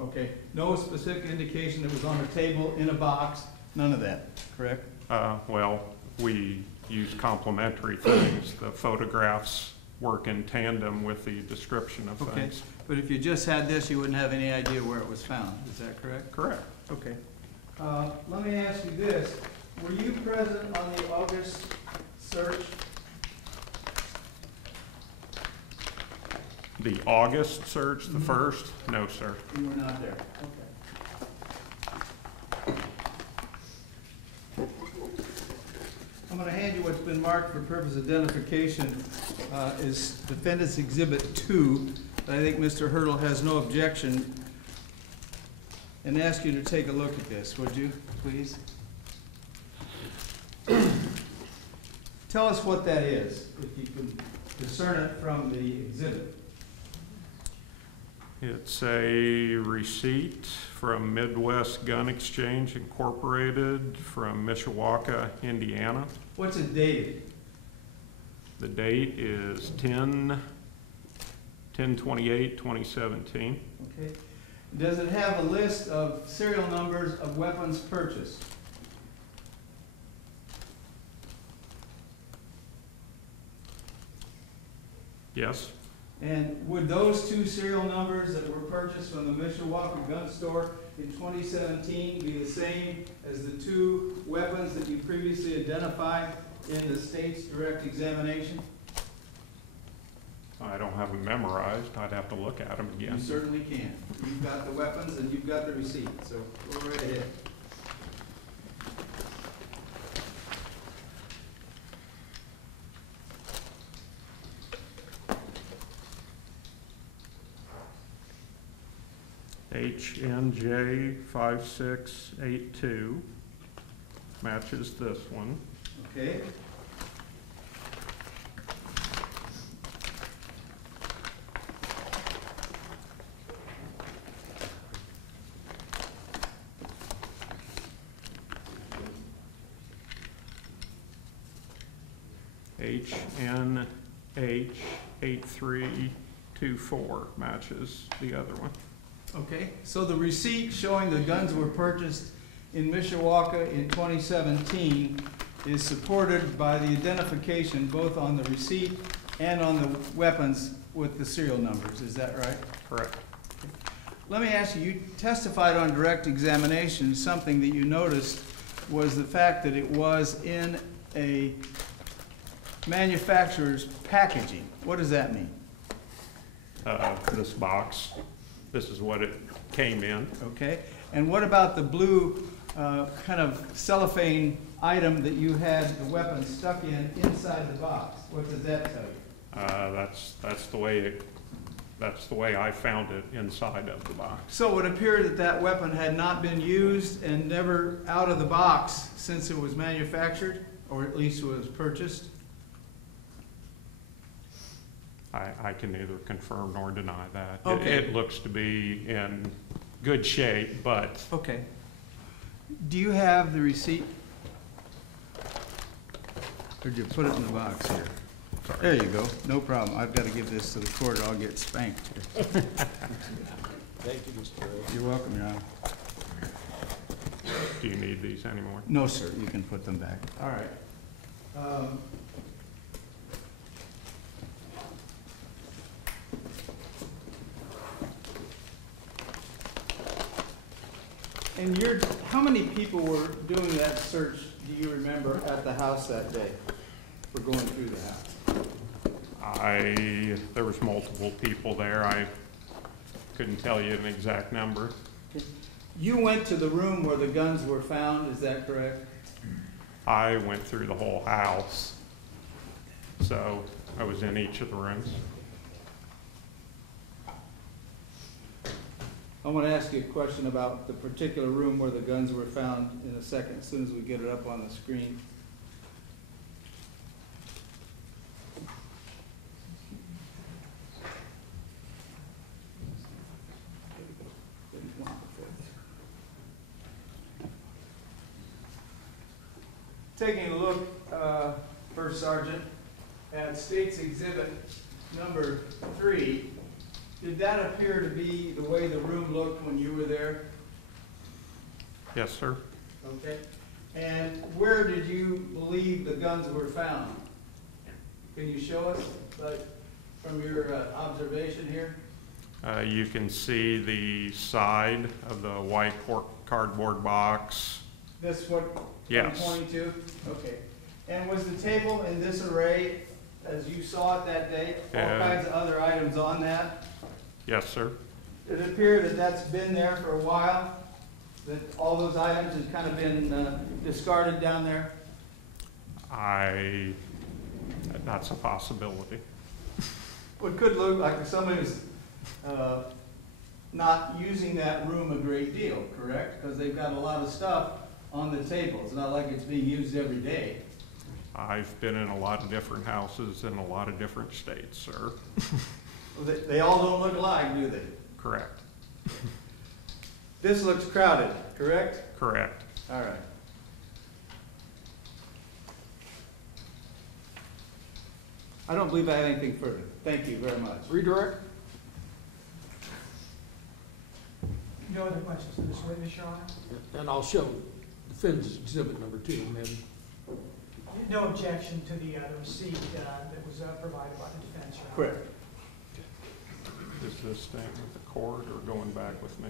Okay, no specific indication that was on a table, in a box, none of that, correct? Well, we use complementary things. The photographs work in tandem with the description of Okay, things. but if you just had this, you wouldn't have any idea where it was found, is that correct? Correct. Okay. Let me ask you this, were you present on the August search? The August search, the first? No, sir. You were not there, okay. I'm gonna hand you what's been marked for purpose of identification, is Defendant's Exhibit 2, but I think Mr. Hurdle has no objection, and ask you to take a look at this, would you, please? Tell us what that is, if you can discern it from the exhibit. It's a receipt from Midwest Gun Exchange Incorporated from Mishawaka, Indiana. What's it dated? The date is 10/28/2017. Okay. Does it have a list of serial numbers of weapons purchased? Yes, And would those two serial numbers that were purchased from the Mishawaka gun store in 2017 be the same as the two weapons that you previously identified in the state's direct examination? I don't have them memorized. I'd have to look at them You again. certainly can. You've got the weapons and you've got the receipt, so go right ahead. HNJ 5682 matches this one. Okay. HNH 8324 matches the other one. Okay, so the receipt showing the guns were purchased in Mishawaka in 2017 is supported by the identification both on the receipt and on the weapons with the serial numbers. Is that right? Correct. Let me ask you, you testified on direct examination, something that you noticed was the fact that it was in a manufacturer's packaging. What does that mean? This box, this is what it came in. Okay, and what about the blue kind of cellophane item that you had the weapon stuck in inside the box? What does that tell you? That's the way I found it inside of the box. So it would appear that that weapon had not been used and never out of the box since it was manufactured, or at least was purchased? I can neither confirm nor deny that. Okay. It looks to be in good shape, but Okay. Do you have the receipt? Or did you put it in the box here? There you go, no problem. I've got to give this to the court or I'll get spanked here. Thank you, Mr. Chairman. You're welcome, Your Honor. do you need these anymore? No, sir, you can put them back. All right. And how many people were doing that search, do you remember, at the house that day? For going through the house? There was multiple people there. I couldn't tell you an exact number. You went to the room where the guns were found, is that correct? I went through the whole house, so I was in each of the rooms. I want to ask you a question about the particular room where the guns were found in a second, as soon as we get it up on the screen. Taking a look, First Sergeant, at State's Exhibit number 3, did that appear to be the way the room looked when you were there? Yes, sir. Okay. And where did you believe the guns were found? Can you show us, like, from your observation here? You can see the side of the white cardboard box. This what Yes. I'm pointing to? Okay. And was the table in this array as you saw it that day? All kinds of other items on that? Yes, sir. Did it appear that that's been there for a while? That all those items have kind of been discarded down there? That's a possibility. Well, it could look like somebody was not using that room a great deal, correct? Because they've got a lot of stuff on the table. It's not like it's being used every day. I've been in a lot of different houses in a lot of different states, sir. Well, they all don't look alike, do they? Correct. This looks crowded, correct? Correct. All right. I don't believe I have anything further. Thank you very much. Redirect? No other questions to this witness, Your Honor? And I'll show defendant's exhibit number 2, and then No objection to the receipt that was provided by the defense, Your Honor. Correct. Is this staying with the court or going back with me?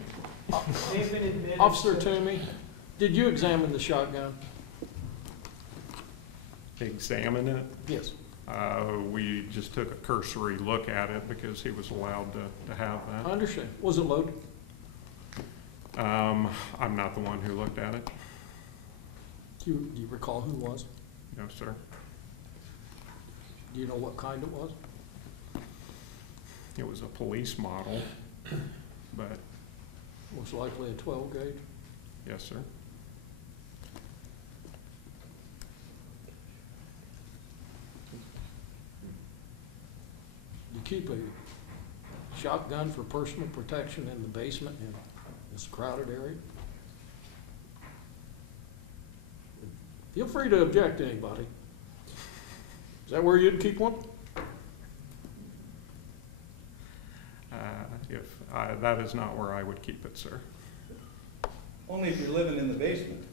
They've been admitted. Officer Toomey, did you examine the shotgun? Examine it? Yes. We just took a cursory look at it because he was allowed to have I that. understand. Was it loaded? I'm not the one who looked at it. Do you recall who was? No, sir. Do you know what kind it was? It was a police model, but Most likely a 12 gauge. Yes, sir. You keep a shotgun for personal protection in the basement in this crowded area? Feel free to object to anybody. Is that where you'd keep one? That is not where I would keep it, sir. Only if you're living in the basement.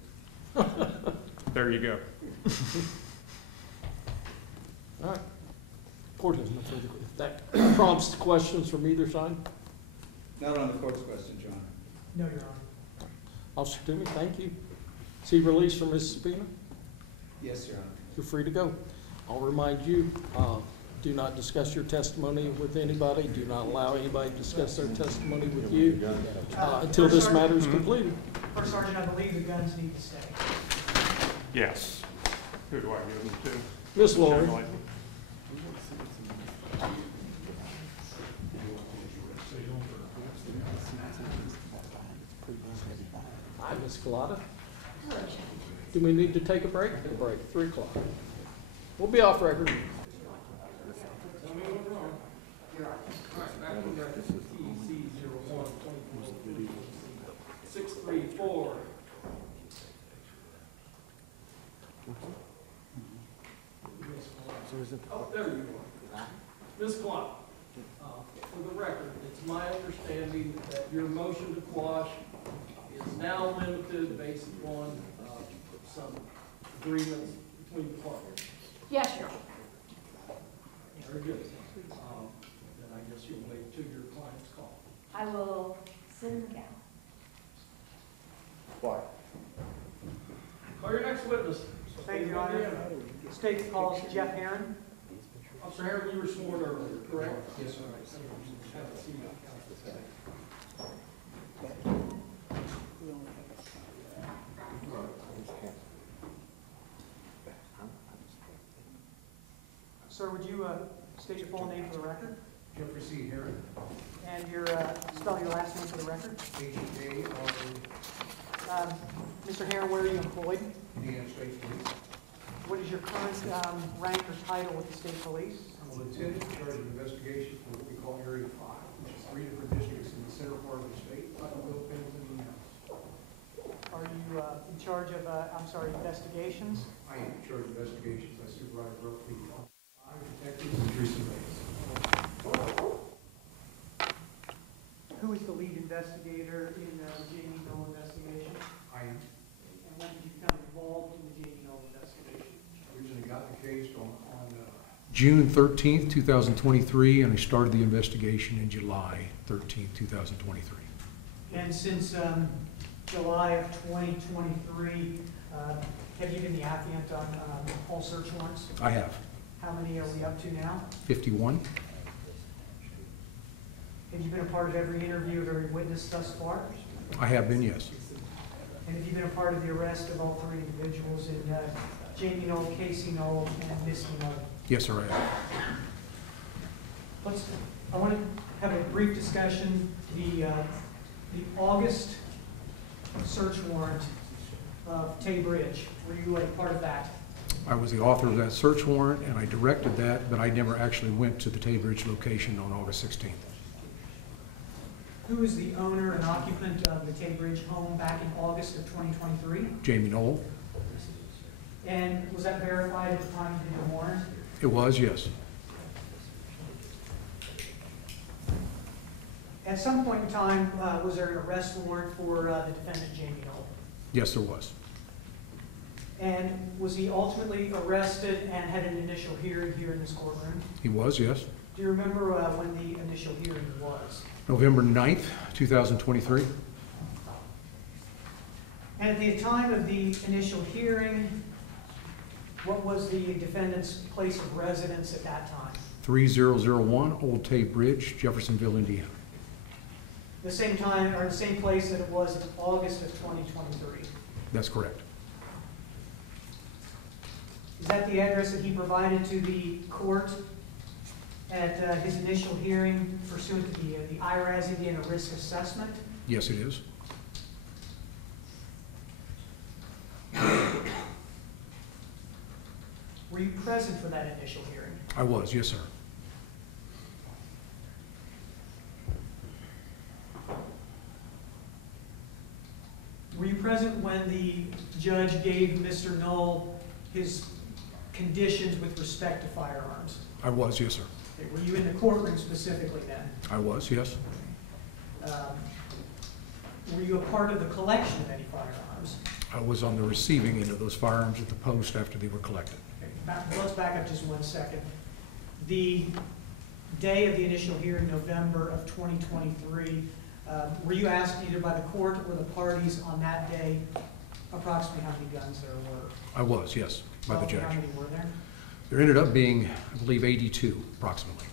There you go. All right. Court has no further, if that prompts questions from either side. Not on the court's question, John. No, Your Honor. Officer Toomey, thank you. Is he released from his subpoena? Yes, Your Honor. You're free to go. I'll remind you, do not discuss your testimony with anybody. Do not allow anybody to discuss their testimony with you until this matter is completed. First Sergeant, I believe the guns need to stay. Yes. Who do I give them to? Miss Lori. Generally. Hi, Miss Collada. Do we need to take a break? A break, 3 o'clock. We'll be off record. Oh, there you are. Ms. Clark, for the record, it's my understanding that your motion to quash is now limited based upon some agreements between the parties. Yes, Your Honor. Very good. Then I guess you'll wait till your client's call. I will sit him down. Why? Call your next witness. Thank you, Your Honor. State calls Jeff Herron. Officer Harris, you were sworn earlier, correct? Yes, sir. Have a seat. Sir, would you state your full name for the record? Jeffrey C. Herron, And your, spell your last name for the record? H-E-A-R-O, Mr. Herron, where are you employed? Indiana State Police. What is your current rank or title with the state police? I'm a lieutenant in charge of investigation for what we call Area 5, which is 3 different districts in the center part of the state, Louisville, Pendleton, and Indiana. Are you in charge of, investigations? I am in charge of investigations. I supervise roughly 5 detectives and 3 surveillance. Who is the lead investigator in the Jamey Noel investigation? I And when did you become involved in the Jamey Noel investigation? originally got the case on June 13th, 2023, and I started the investigation in July 13th, 2023. And since July of 2023, have you been the affiant on all search warrants? I have. How many are we up to now? 51. Have you been a part of every interview of every witness thus far? I have been, yes. And have you been a part of the arrest of all 3 individuals in Jamey Noel, Casey Noel, and Missy Noel? Yes, sir, I have. I want to have a brief discussion. The August search warrant of Tay Bridge, were you a part of that? I was the author of that search warrant, and I directed that, but I never actually went to the Tay Bridge location on August 16th. Who is the owner and occupant of the Tay Bridge home back in August of 2023? Jamey Noel? And was that verified at the time you did the warrant? It was, yes. At some point in time, was there an arrest warrant for the defendant, Jamey Noel? Yes, there was. And was he ultimately arrested and had an initial hearing here in this courtroom? He was, yes. Do you remember when the initial hearing was? November 9th, 2023. And at the time of the initial hearing, what was the defendant's place of residence at that time? 3001 Old Tay Bridge, Jeffersonville, Indiana. The same time, or the same place that it was in August of 2023? That's correct. Is that the address that he provided to the court at his initial hearing pursuant to the IRAS Indiana risk assessment? Yes, it is. Were you present for that initial hearing? I was, yes, sir. Were you present when the judge gave Mr. Noel his conditions with respect to firearms? I was, yes, sir. Okay, were you in the courtroom specifically then? I was, yes. Were you a part of the collection of any firearms? I was on the receiving end of those firearms at the post after they were collected. Okay, let's back up just 1 second. The day of the initial hearing, November of 2023, were you asked either by the court or the parties on that day approximately how many guns there were? I was, yes, by the judge. How many were there? There ended up being, I believe, 82 approximately.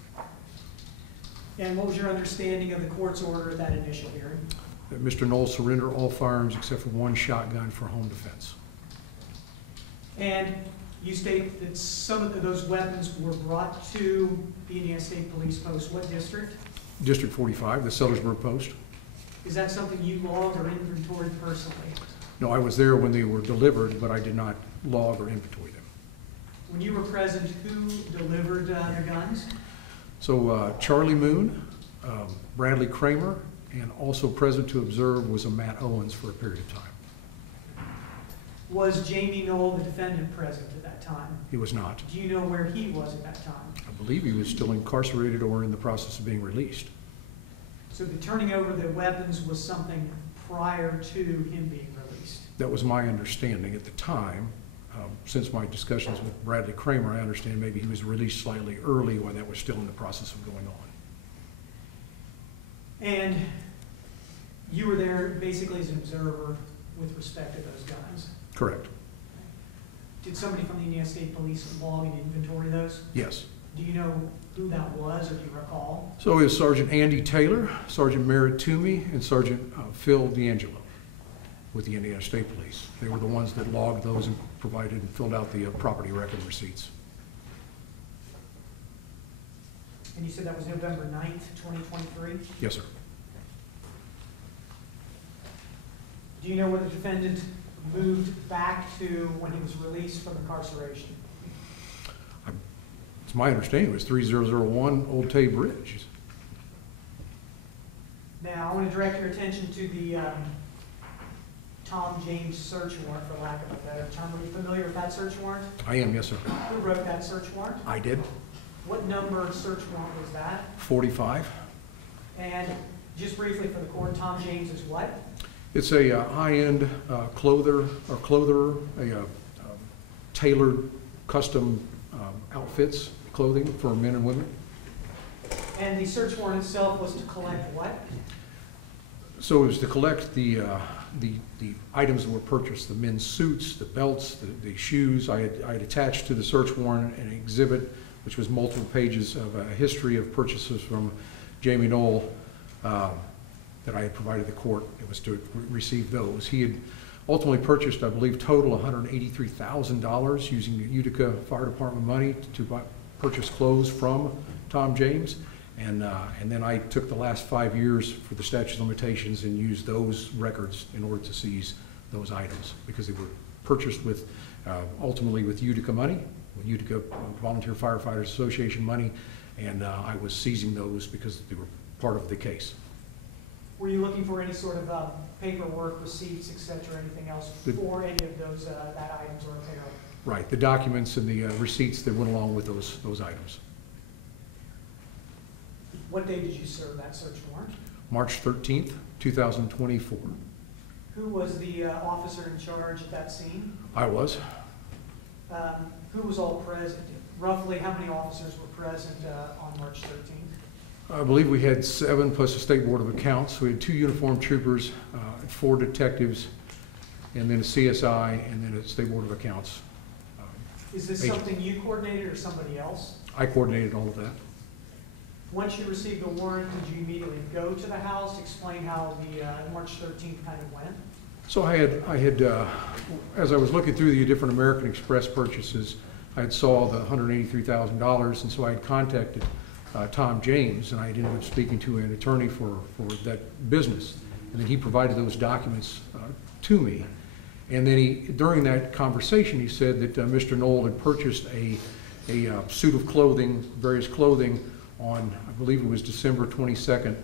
And what was your understanding of the court's order at that initial hearing? That Mr. Noel surrendered all firearms except for one shotgun for home defense. And you state that some of those weapons were brought to the Indiana State Police Post. What district? District 45, the Sellersburg Post. Is that something you logged or inventoried personally? No, I was there when they were delivered, but I did not log or inventory them. When you were present, who delivered their guns? So Charlie Moon, Bradley Kramer, and also present to observe was a Matt Owens for a period of time. Was Jamey Noel the defendant present at that time? He was not. Do you know where he was at that time? I believe he was still incarcerated or in the process of being released. So the turning over the weapons was something prior to him being released? That was my understanding at the time. Since my discussions with Bradley Kramer, I understand maybe he was released slightly early when that was still in the process of going on. And you were there basically as an observer with respect to those guns? Correct. Did somebody from the Indiana State Police log and inventory those? Yes. Do you know who that was, or do you recall? So it was Sergeant Andy Taylor, Sergeant Merritt Toomey, and Sergeant Phil D'Angelo with the Indiana State Police. They were the ones that logged those and provided and filled out the property record receipts. And you said that was November 9th, 2023? Yes, sir. Do you know where the defendant moved back to when he was released from incarceration? It's my understanding it was 3001 Old Tay Bridge. Now, I want to direct your attention to the Tom James search warrant, for lack of a better term. Are you familiar with that search warrant? I am, yes, sir. Who wrote that search warrant? I did. What number search warrant was that? 45. And just briefly for the court, Tom James is what? It's a high-end clother, a tailored custom outfits, clothing for men and women. And the search warrant itself was to collect what? So it was to collect the items that were purchased, the men's suits, the belts, the shoes. I had attached to the search warrant an exhibit, which was multiple pages of a history of purchases from Jamey Noel that I had provided the court. It was to receive those. He had ultimately purchased, I believe, total $183,000 using the Utica Fire Department money to purchase clothes from Tom James. And then I took the last 5 years for the statute of limitations and used those records in order to seize those items because they were purchased with, ultimately with Utica money, with Utica Volunteer Firefighters Association money, and I was seizing those because they were part of the case. Were you looking for any sort of paperwork, receipts, et cetera, anything else for any of those that items or apparel? Right, the documents and the receipts that went along with those items. What day did you serve that search warrant? March 13th, 2024. Who was the officer in charge at that scene? I was. Who was all present? Roughly how many officers were present on March 13th? I believe we had 7 plus the State Board of Accounts. We had 2 uniformed troopers, 4 detectives, and then a CSI, and then a State Board of Accounts. Is this agent. something you coordinated or somebody else? I coordinated all of that. Once you received the warrant, did you immediately go to the house, explain how the March 13th kind of went? So I had as I was looking through the different American Express purchases, I had saw the $183,000, and so I had contacted Tom James, and I ended up speaking to an attorney for that business. and then he provided those documents to me. And then during that conversation, he said that Mr. Noel had purchased a suit of clothing, various clothing, on, I believe it was December 22nd,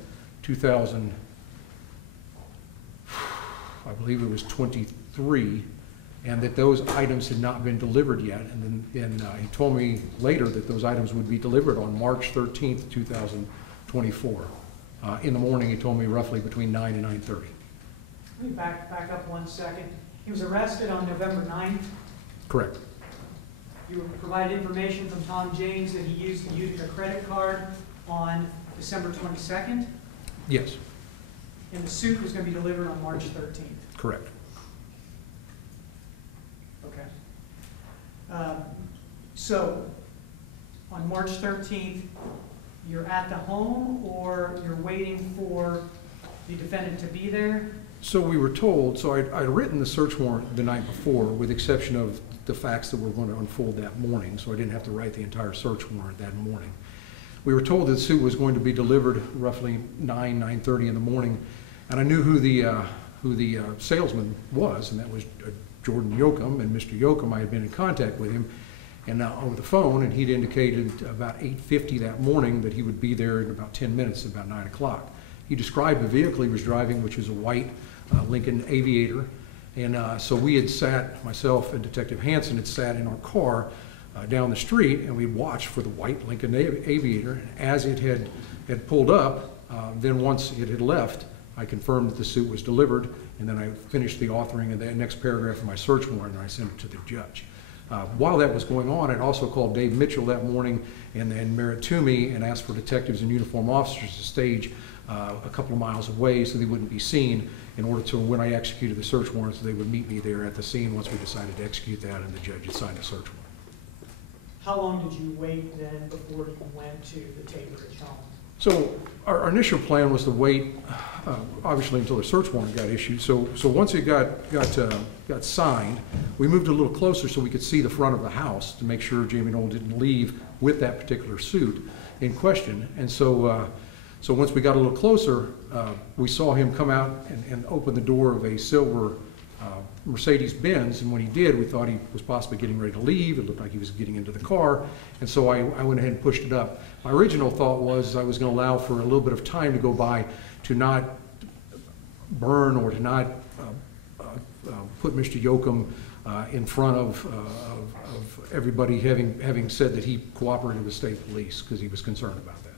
2023, and that those items had not been delivered yet. And then he told me later that those items would be delivered on March 13th, 2024. In the morning, he told me roughly between 9 and 9:30. Let me back up 1 second. He was arrested on November 9th. Correct. You provided information from Tom James that he used the Utica credit card on December 22nd, Yes, and the suit was going to be delivered on March 13th. correct. Okay. So, on March 13th, you're at the home, or you're waiting for the defendant to be there? So we were told, so I'd written the search warrant the night before, with the exception of the facts that were going to unfold that morning, so I didn't have to write the entire search warrant that morning. We were told that the suit was going to be delivered roughly 9:30 in the morning, and I knew who the salesman was, and that was Jordan Yoakum. And Mr. Yoakum, I had been in contact with him and over the phone, and he'd indicated about 8:50 that morning that he would be there in about 10 minutes, about 9 o'clock. He described the vehicle he was driving, which was a white Lincoln Aviator. And so we had sat, myself and Detective Hansen had sat in our car down the street, and we watched for the white Lincoln Aviator. And as it had pulled up, then once it had left, I confirmed that the suit was delivered, and then I finished the authoring of the next paragraph of my search warrant, and I sent it to the judge. While that was going on, I'd also called Dave Mitchell that morning and Merritt Toomey and asked for detectives and uniformed officers to stage a couple of miles away so they wouldn't be seen, in order to, when I executed the search warrants, they would meet me there at the scene once we decided to execute that and the judge had signed the search warrant. How long did you wait then before you went to the Tateridge home? So our initial plan was to wait, obviously, until the search warrant got issued. So once it got signed, we moved a little closer so we could see the front of the house to make sure Jamey Noel didn't leave with that particular suit in question. And so once we got a little closer, we saw him come out and open the door of a silver Mercedes-Benz, and when he did, we thought he was possibly getting ready to leave. It looked like he was getting into the car, and so I went ahead and pushed it up. My original thought was I was going to allow for a little bit of time to go by to not burn or to not put Mr. Yoakum in front of everybody, having said that he cooperated with state police because he was concerned about that.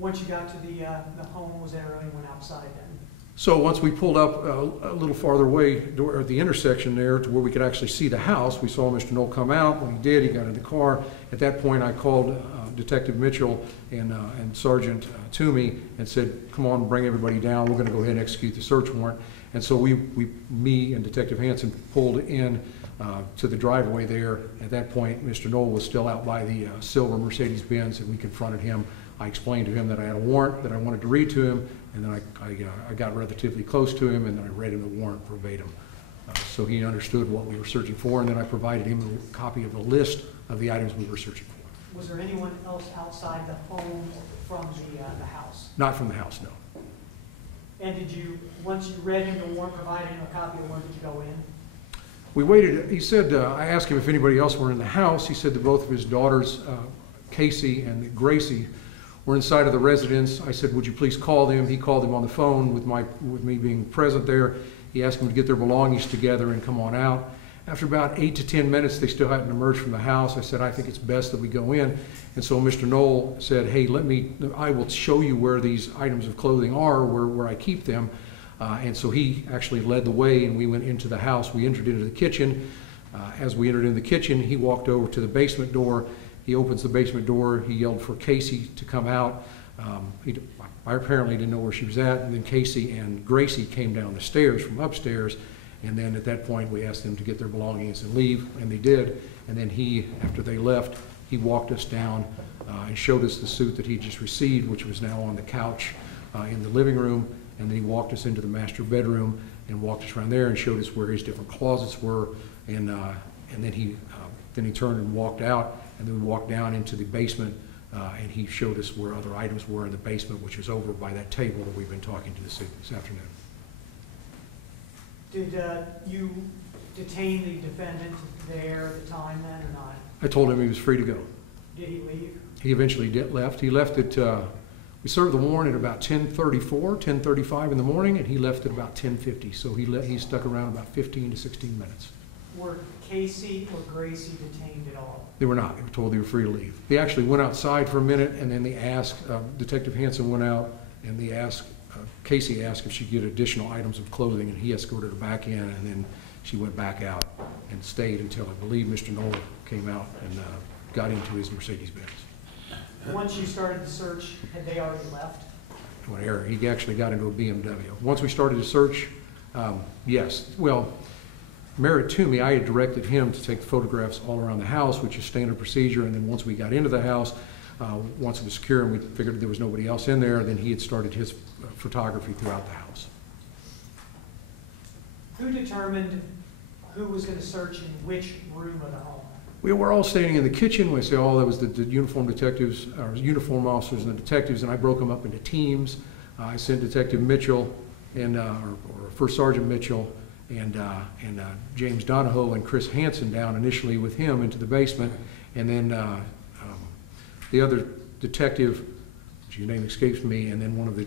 Once you got to the home, was there anyone outside then? So once we pulled up a little farther away at the intersection there to where we could actually see the house, we saw Mr. Noel come out. When he did, he got in the car. At that point, I called Detective Mitchell and Sergeant Toomey and said, come on, bring everybody down. We're going to go ahead and execute the search warrant. And so me and Detective Hansen pulled in to the driveway there. At that point, Mr. Noel was still out by the silver Mercedes-Benz, and we confronted him. I explained to him that I had a warrant that I wanted to read to him, and then I got relatively close to him, and then I read him the warrant verbatim. So he understood what we were searching for, and then I provided him a copy of the list of the items we were searching for. Was there anyone else outside the home from the house? Not from the house, no. And did you, once you read him the warrant, provided him a copy of the warrant, did you go in? We waited. He said, I asked him if anybody else were in the house. He said that both of his daughters, Casey and Gracie, were inside of the residence. I said, would you please call them? He called them on the phone with me being present there. He asked them to get their belongings together and come on out. After about 8 to 10 minutes, they still hadn't emerged from the house. I said, I think it's best that we go in. And so Mr. Noel said, hey, I will show you where these items of clothing are, where I keep them. And so he actually led the way, and we went into the house. We entered into the kitchen. As we entered into the kitchen, he walked over to the basement door. He opens the basement door. He yelled for Casey to come out. I apparently didn't know where she was at. And then Casey and Gracie came down the stairs from upstairs. And then at that point, we asked them to get their belongings and leave, and they did. And then after they left, he walked us down and showed us the suit that he just received, which was now on the couch in the living room. And then he walked us into the master bedroom and walked us around there and showed us where his different closets were. And then he turned and walked out. And then we walked down into the basement and he showed us where other items were in the basement, which is over by that table that we've been talking to this afternoon. Did you detain the defendant there at the time then or not? I told him he was free to go. Did he leave? He eventually left. He left at, we served the warrant at about 10:34, 10:35 in the morning, and he left at about 10:50. So he stuck around about 15 to 16 minutes. Were Casey or Gracie detained at all? They were not. They were told they were free to leave. They actually went outside for a minute, and then they asked, Detective Hansen went out, and they asked, Casey asked if she could get additional items of clothing, and he escorted her back in, and then she went back out and stayed until, I believe, Mr. Noel came out and got into his Mercedes-Benz. Once you started the search, had they already left? He actually got into a BMW. Once we started the search, yes. Well, merit to me, I had directed him to take photographs all around the house, which is standard procedure, and then once we got into the house, once it was secure and we figured there was nobody else in there, then he had started his photography throughout the house. Who determined who was going to search in which room of the home? We were all standing in the kitchen. We say, oh, that was the uniform detectives, or uniform officers and the detectives, and I broke them up into teams. I sent Detective Mitchell and, or First Sergeant Mitchell and James Donahoe and Chris Hansen down initially with him into the basement, and then the other detective, whose name escapes me, and then one of the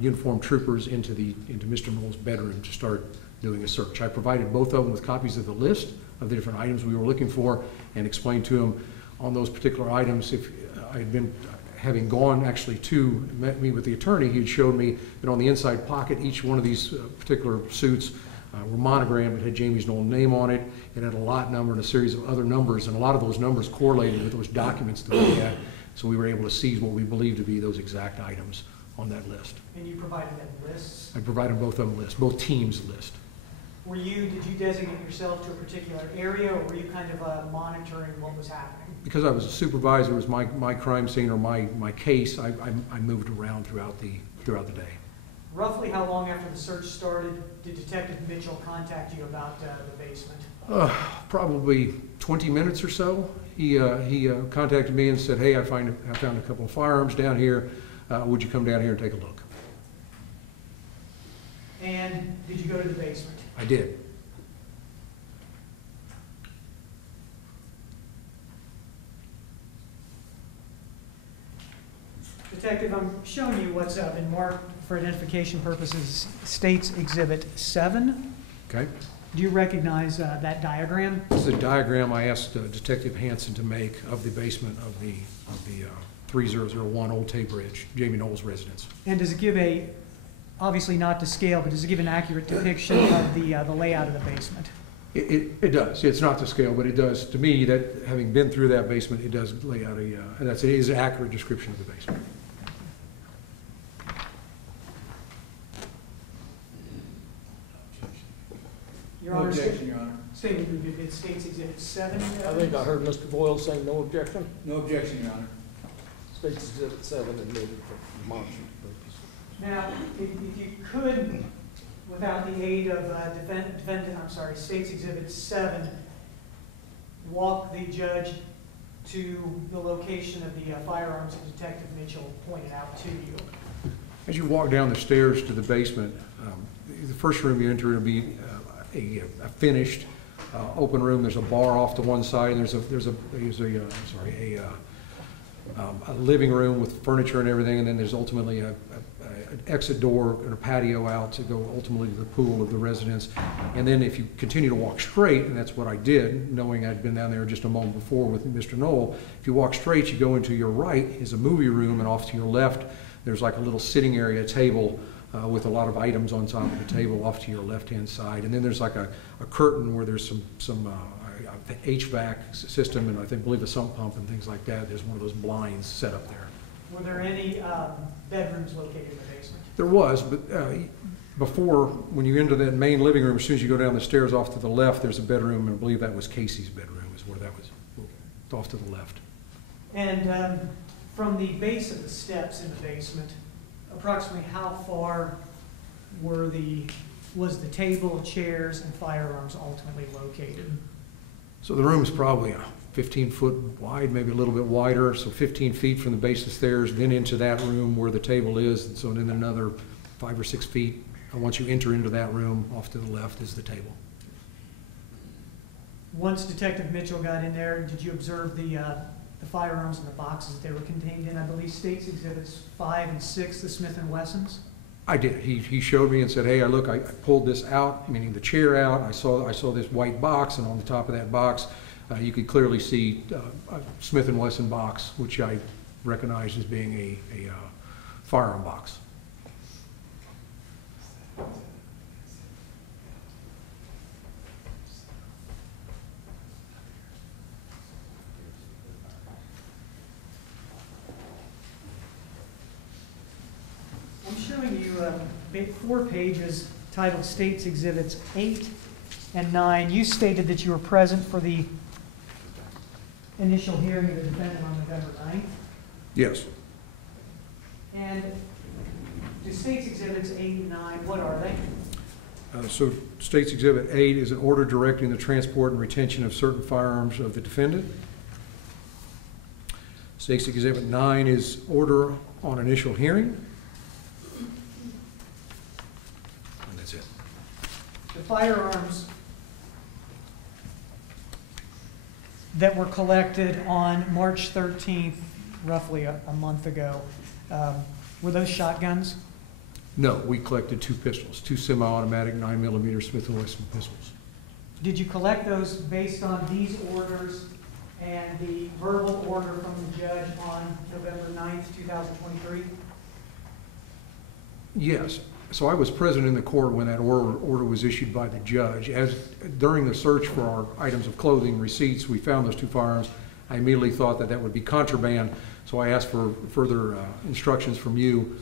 uniformed troopers into Mr. Noel's bedroom to start doing a search. I provided both of them with copies of the list of the different items we were looking for and explained to them on those particular items. If I had been, having gone actually to meet with the attorney, he had showed me that on the inside pocket, each one of these particular suits were monogrammed. It had Jamey Noel's name on it. It had a lot number and a series of other numbers, and a lot of those numbers correlated with those documents that we had. So we were able to seize what we believed to be those exact items on that list. And you provided them lists? I provided both of them lists, both teams' list. Did you designate yourself to a particular area, or were you kind of monitoring what was happening? Because I was a supervisor, it was my crime scene or my case, I moved around throughout the day. Roughly how long after the search started did Detective Mitchell contact you about the basement? Probably 20 minutes or so. He contacted me and said, hey, I found a couple of firearms down here. Would you come down here and take a look? And did you go to the basement? I did. Detective, I'm showing you what's been marked for identification purposes, State's Exhibit 7. Okay. Do you recognize that diagram? This is a diagram I asked Detective Hansen to make of the basement of the 3001 Old Tay Bridge, Jamey Noel's residence. And does it give a, obviously not to scale, but does it give an accurate depiction of the layout of the basement? It does. It's not to scale, but it does. To me, that having been through that basement, it does lay out it is an accurate description of the basement. Your Honor, objection, Your Honor. Statement moved. It's State's Exhibit 7. I think I heard Mr. Boyle saying no objection. No objection, Your Honor. State's Exhibit 7 admitted for demonstrative purposes. Now, if you could, without the aid of State's Exhibit 7, walk the judge to the location of the firearms that Detective Mitchell pointed out to you. As you walk down the stairs to the basement, the first room you enter will be a finished open room. There's a bar off to one side, and there's a living room with furniture and everything, and then there's ultimately an exit door and a patio out to go ultimately to the pool of the residence. And then if you continue to walk straight, and that's what I did, knowing I'd been down there just a moment before with Mr. Noel, if you walk straight, you go into your right is a movie room, and off to your left, there's like a little sitting area table with a lot of items on top of the table off to your left-hand side. And then there's like a curtain where there's some HVAC system, and I believe a sump pump and things like that. There's one of those blinds set up there. Were there any bedrooms located in the basement? There was, but before, when you enter that main living room, as soon as you go down the stairs off to the left, there's a bedroom, and I believe that was Casey's bedroom, is where that was, off to the left. And from the base of the steps in the basement, approximately how far was the table, chairs, and firearms ultimately located? So the room's probably 15 foot wide, maybe a little bit wider, so 15 feet from the base of the stairs, then into that room where the table is, and so then another 5 or 6 feet. And once you enter into that room, off to the left is the table. Once Detective Mitchell got in there, did you observe the firearms in the boxes they were contained in? I believe State's Exhibits 5 and 6, the Smith & Wessons? I did. He showed me and said, hey, look, I pulled this out, meaning the chair out. I saw this white box, and on the top of that box, you could clearly see a Smith & Wesson box, which I recognized as being a firearm box. I'm showing you 4 pages titled State's Exhibits 8 and 9. You stated that you were present for the initial hearing of the defendant on November 9th. Yes. And the State's Exhibits 8 and 9, what are they? So State's Exhibit 8 is an order directing the transport and retention of certain firearms of the defendant. State's Exhibit 9 is order on initial hearing. And that's it. The firearms that were collected on March 13th, roughly a month ago, were those shotguns? No, we collected 2 pistols, 2 semi-automatic 9mm Smith & Wesson pistols. Did you collect those based on these orders and the verbal order from the judge on November 9th, 2023? Yes. So I was present in the court when that order was issued by the judge. During the search for our items of clothing, receipts, we found those 2 firearms. I immediately thought that would be contraband, so I asked for further instructions from you,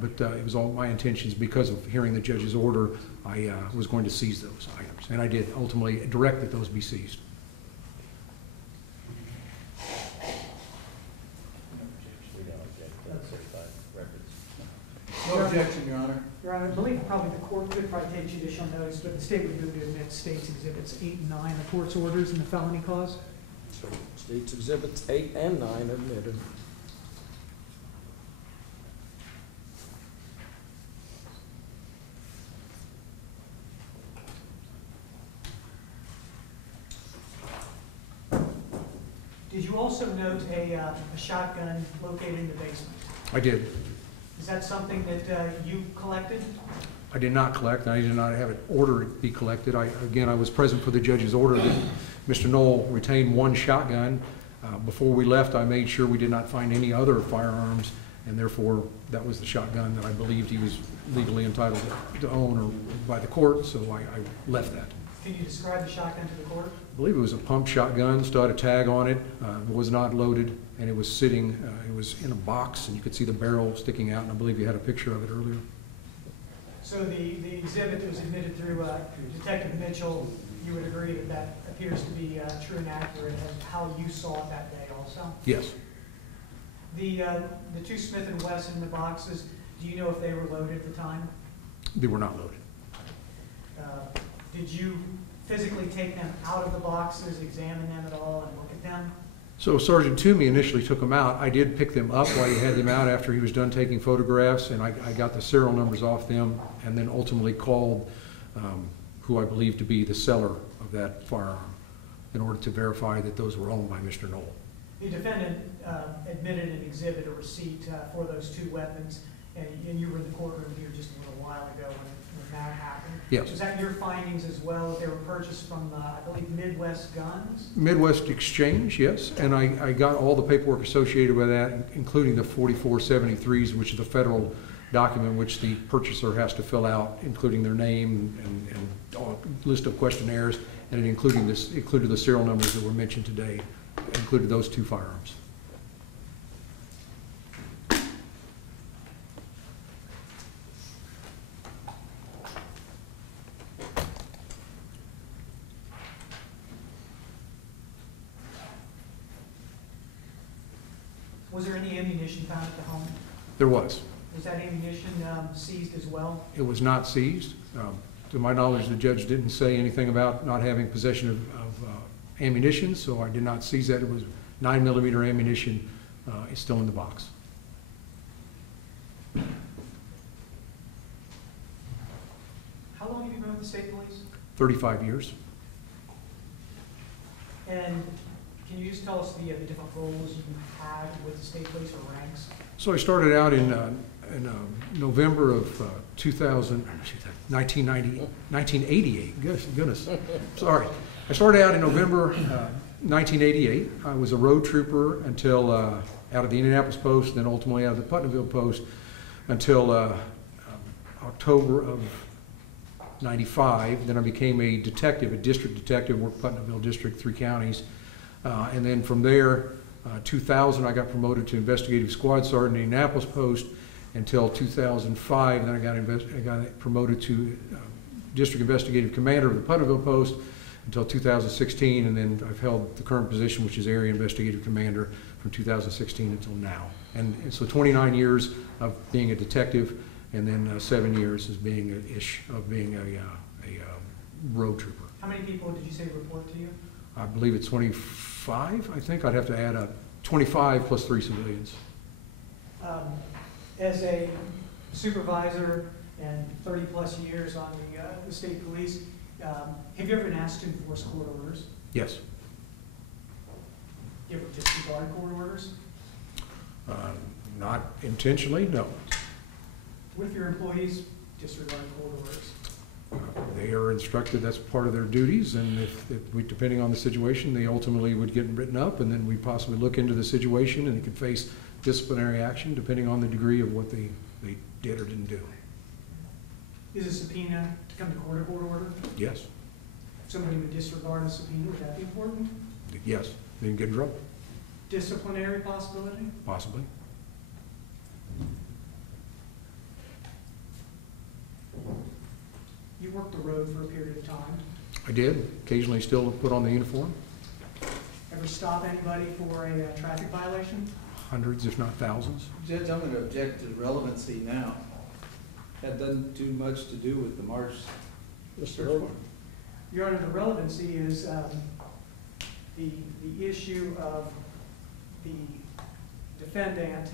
but it was all my intentions. Because of hearing the judge's order, I was going to seize those items, and I did ultimately direct that those be seized. No objection, Your Honor. Your Honor, I believe probably the court could probably take judicial notice, but the state would move to admit State's Exhibits 8 and 9, the court's orders and the felony cause. So State's Exhibits 8 and 9 admitted. Did you also note a shotgun located in the basement? I did. Is that something that you collected? I did not collect, and I did not have it ordered be collected. Again, I was present for the judge's order that Mr. Noel retained 1 shotgun. Before we left, I made sure we did not find any other firearms, and therefore that was the shotgun that I believed he was legally entitled to own or by the court, so I left that. Can you describe the shotgun to the court? I believe it was a pump shotgun, still had a tag on it, was not loaded, and it was sitting, it was in a box, and you could see the barrel sticking out, and I believe you had a picture of it earlier. So the exhibit that was admitted through Detective Mitchell, you would agree that that appears to be true and accurate and how you saw it that day also? Yes. The 2 Smith & Wesson in the boxes, do you know if they were loaded at the time? They were not loaded. Did you physically take them out of the boxes, examine them at all, and look at them? So Sergeant Toomey initially took them out. I did pick them up while he had them out after he was done taking photographs, and I got the serial numbers off them, and then ultimately called who I believe to be the seller of that firearm in order to verify that those were owned by Mr. Noel. The defendant admitted an exhibit, a receipt for those 2 weapons, and you were in the courtroom here just a little while ago when that happened. Yes. Was that your findings as well, that they were purchased from, I believe, Midwest Guns? Midwest Exchange, yes, and I got all the paperwork associated with that, including the 4473s, which is the federal document which the purchaser has to fill out, including their name and a list of questionnaires, and it included the serial numbers that were mentioned today, included those 2 firearms. Was there any ammunition found at the home? There was. Was that ammunition seized as well? It was not seized. To my knowledge, the judge didn't say anything about not having possession of ammunition, so I did not seize that. It was 9mm ammunition. It's still in the box. How long have you been with the state police? 35 years. And can you just tell us the different roles you had with the state police or ranks? So I started out in November of 1988. Goodness, sorry. I started out in November 1988. I was a road trooper until out of the Indianapolis Post, and then ultimately out of the Putnamville Post until October of '95. Then I became a detective, a district detective, worked Putnamville District, 3 counties. And then from there, 2000, I got promoted to investigative squad sergeant in the Indianapolis Post until 2005. Then I got promoted to district investigative commander of the Putnamville Post until 2016. And then I've held the current position, which is area investigative commander, from 2016 until now. And so 29 years of being a detective, and then 7 years as being a road trooper. How many people did you say report to you? I believe it's 25, I think. I'd have to add up. 25 plus 3 civilians. As a supervisor and 30-plus years on the state police, have you ever been asked to enforce court orders? Yes. You ever disregard court orders? Not intentionally, no. What if your employees disregard court orders? They are instructed that's part of their duties, and if we, depending on the situation, they ultimately would get written up, and then we possibly look into the situation, and they could face disciplinary action depending on the degree of what they did or didn't do. Is a subpoena to come to court a court order? Yes. If somebody would disregard a subpoena, would that be important? Yes. They can get in trouble. Disciplinary possibility? Possibly. You worked the road for a period of time. I did. Occasionally still put on the uniform. Ever stop anybody for a traffic violation? Hundreds, if not thousands. Judge, I'm going to object to relevancy now. That doesn't do much to do with the March search warrant. Your Honor, the relevancy is the issue of the defendant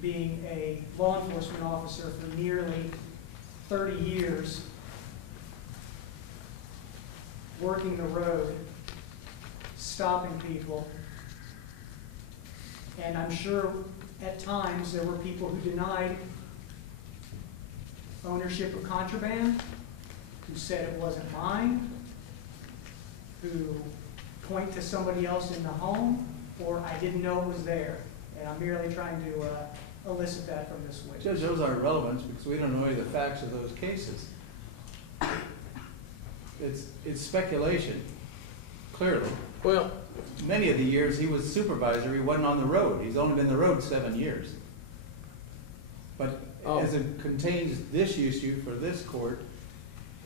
being a law enforcement officer for nearly 30 years, working the road, stopping people. And I'm sure at times there were people who denied ownership of contraband, who said it wasn't mine, who point to somebody else in the home, or I didn't know it was there. And I'm merely trying to elicit that from this witness. Judge, those aren't relevant because we don't know any of the facts of those cases. It's speculation, clearly. Well, Many of the years he was supervisor, he wasn't on the road. He's only been on the road 7 years. But as it contains this issue for this court,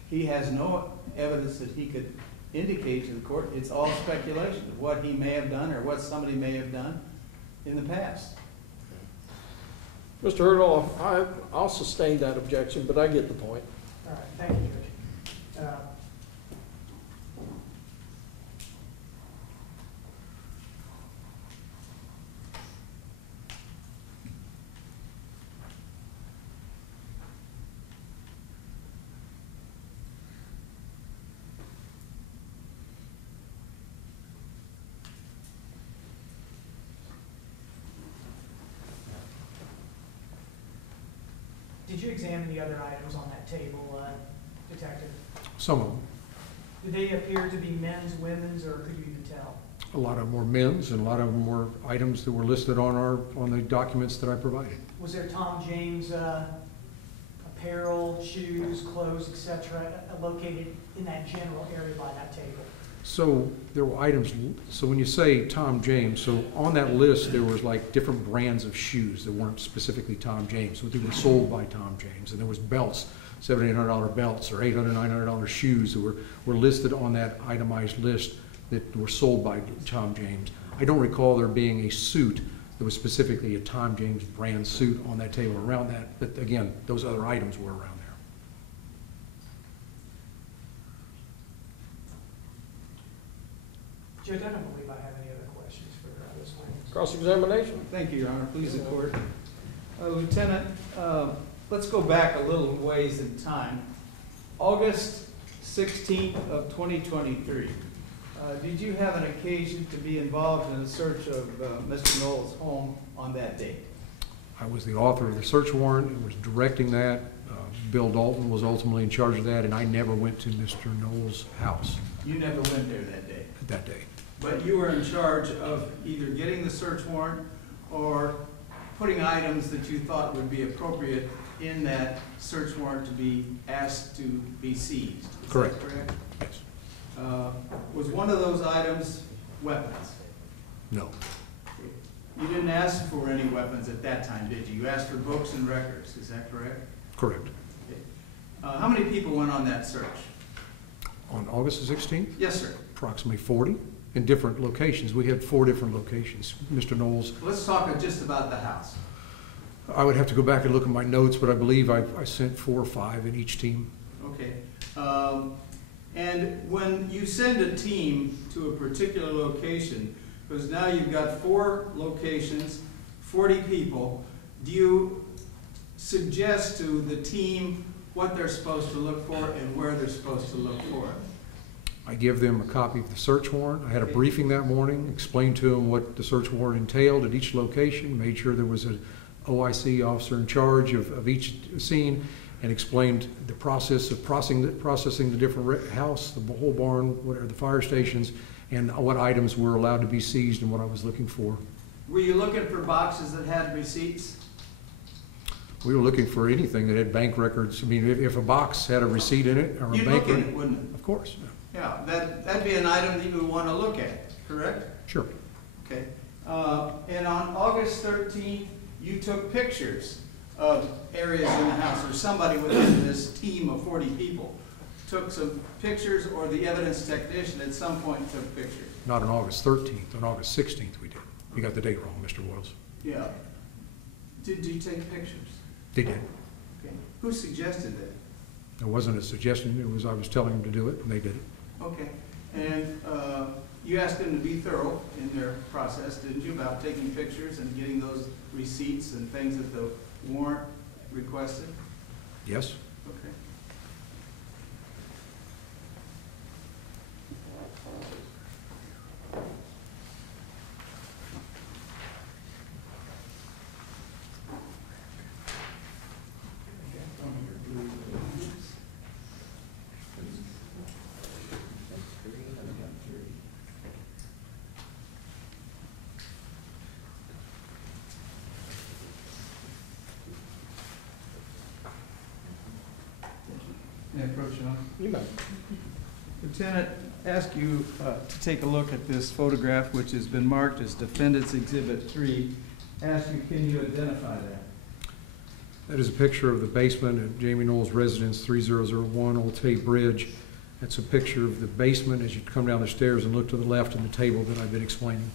he has no evidence that he could indicate to the court. It's all speculation of what he may have done or what somebody may have done in the past. Mr. Erdahl, I'll sustain that objection, but I get the point. All right, thank you, Judge. Did you examine the other items on that table, Detective? Some of them. Did they appear to be men's, women's, or could you even tell? A lot of them were men's, and a lot of them were items that were listed on the documents that I provided. Was there Tom James apparel, shoes, clothes, etc., located in that general area by that table? So there were items, so when you say Tom James, so on that list there was like different brands of shoes that weren't specifically Tom James, but they were sold by Tom James. And there was belts, $700, $800 belts, or $800, $900 shoes that were listed on that itemized list that were sold by Tom James. I don't recall there being a suit that was specifically a Tom James brand suit on that table around that, but again, those other items were around there. Judge, I don't believe I have any other questions for this witness. Cross-examination. Thank you, Your Honor. Please, the court. Lieutenant, let's go back a little ways in time. August 16th of 2023. Did you have an occasion to be involved in the search of Mr. Noel's home on that date? I was the author of the search warrant and was directing that. Bill Dalton was ultimately in charge of that, and I never went to Mr. Noel's house You never went there that day. that day. But you were in charge of either getting the search warrant or putting items that you thought would be appropriate in that search warrant to be asked to be seized. Is that Correct. correct? Yes. Was one of those items weapons? No. You didn't ask for any weapons at that time, did you? You asked for books and records, is that correct? Correct. How many people went on that search? On August the 16th, Yes, sir. approximately 40 in different locations. We had 4 different locations. Mr. Noel's, Let's talk just about the house. I would have to go back and look at my notes, but I believe I sent 4 or 5 in each team. Okay. And when you send a team to a particular location, because now you've got 4 locations, 40 people, do you suggest to the team what they're supposed to look for and where they're supposed to look for it? I give them a copy of the search warrant. I had a briefing that morning, explained to them what the search warrant entailed at each location, made sure there was an OIC officer in charge of each scene, and explained the process of processing the different house, the whole barn, whatever, the fire stations, and what items were allowed to be seized and what I was looking for. Were you looking for boxes that had receipts? We were looking for anything that had bank records. I mean, if a box had a receipt in it or a You'd bank look in record. it, wouldn't it? Of course, Yeah, that'd be an item that you would want to look at, correct? sure. Okay. And on August 13th, you took pictures of areas in the house, or somebody within this team of 40 people took some pictures, or the evidence technician at some point took pictures. Not on August 13th, on August 16th we did. You got the date wrong, Mr. Wells. Yeah. Did you take pictures? They did. Okay. Who suggested that? It wasn't a suggestion, it was, I was telling them to do it, and they did it. Okay. And you asked them to be thorough in their process, didn't you, about taking pictures and getting those receipts and things that the warrant requested? Yes? Okay. May I approach, Sean? You may. Lieutenant, ask you to take a look at this photograph, which has been marked as Defendant's Exhibit 3. Ask you, can you identify that? That is a picture of the basement at Jamey Noel's residence, 3001 Old Tay Bridge. That's a picture of the basement as you come down the stairs and look to the left in the table that I've been explaining.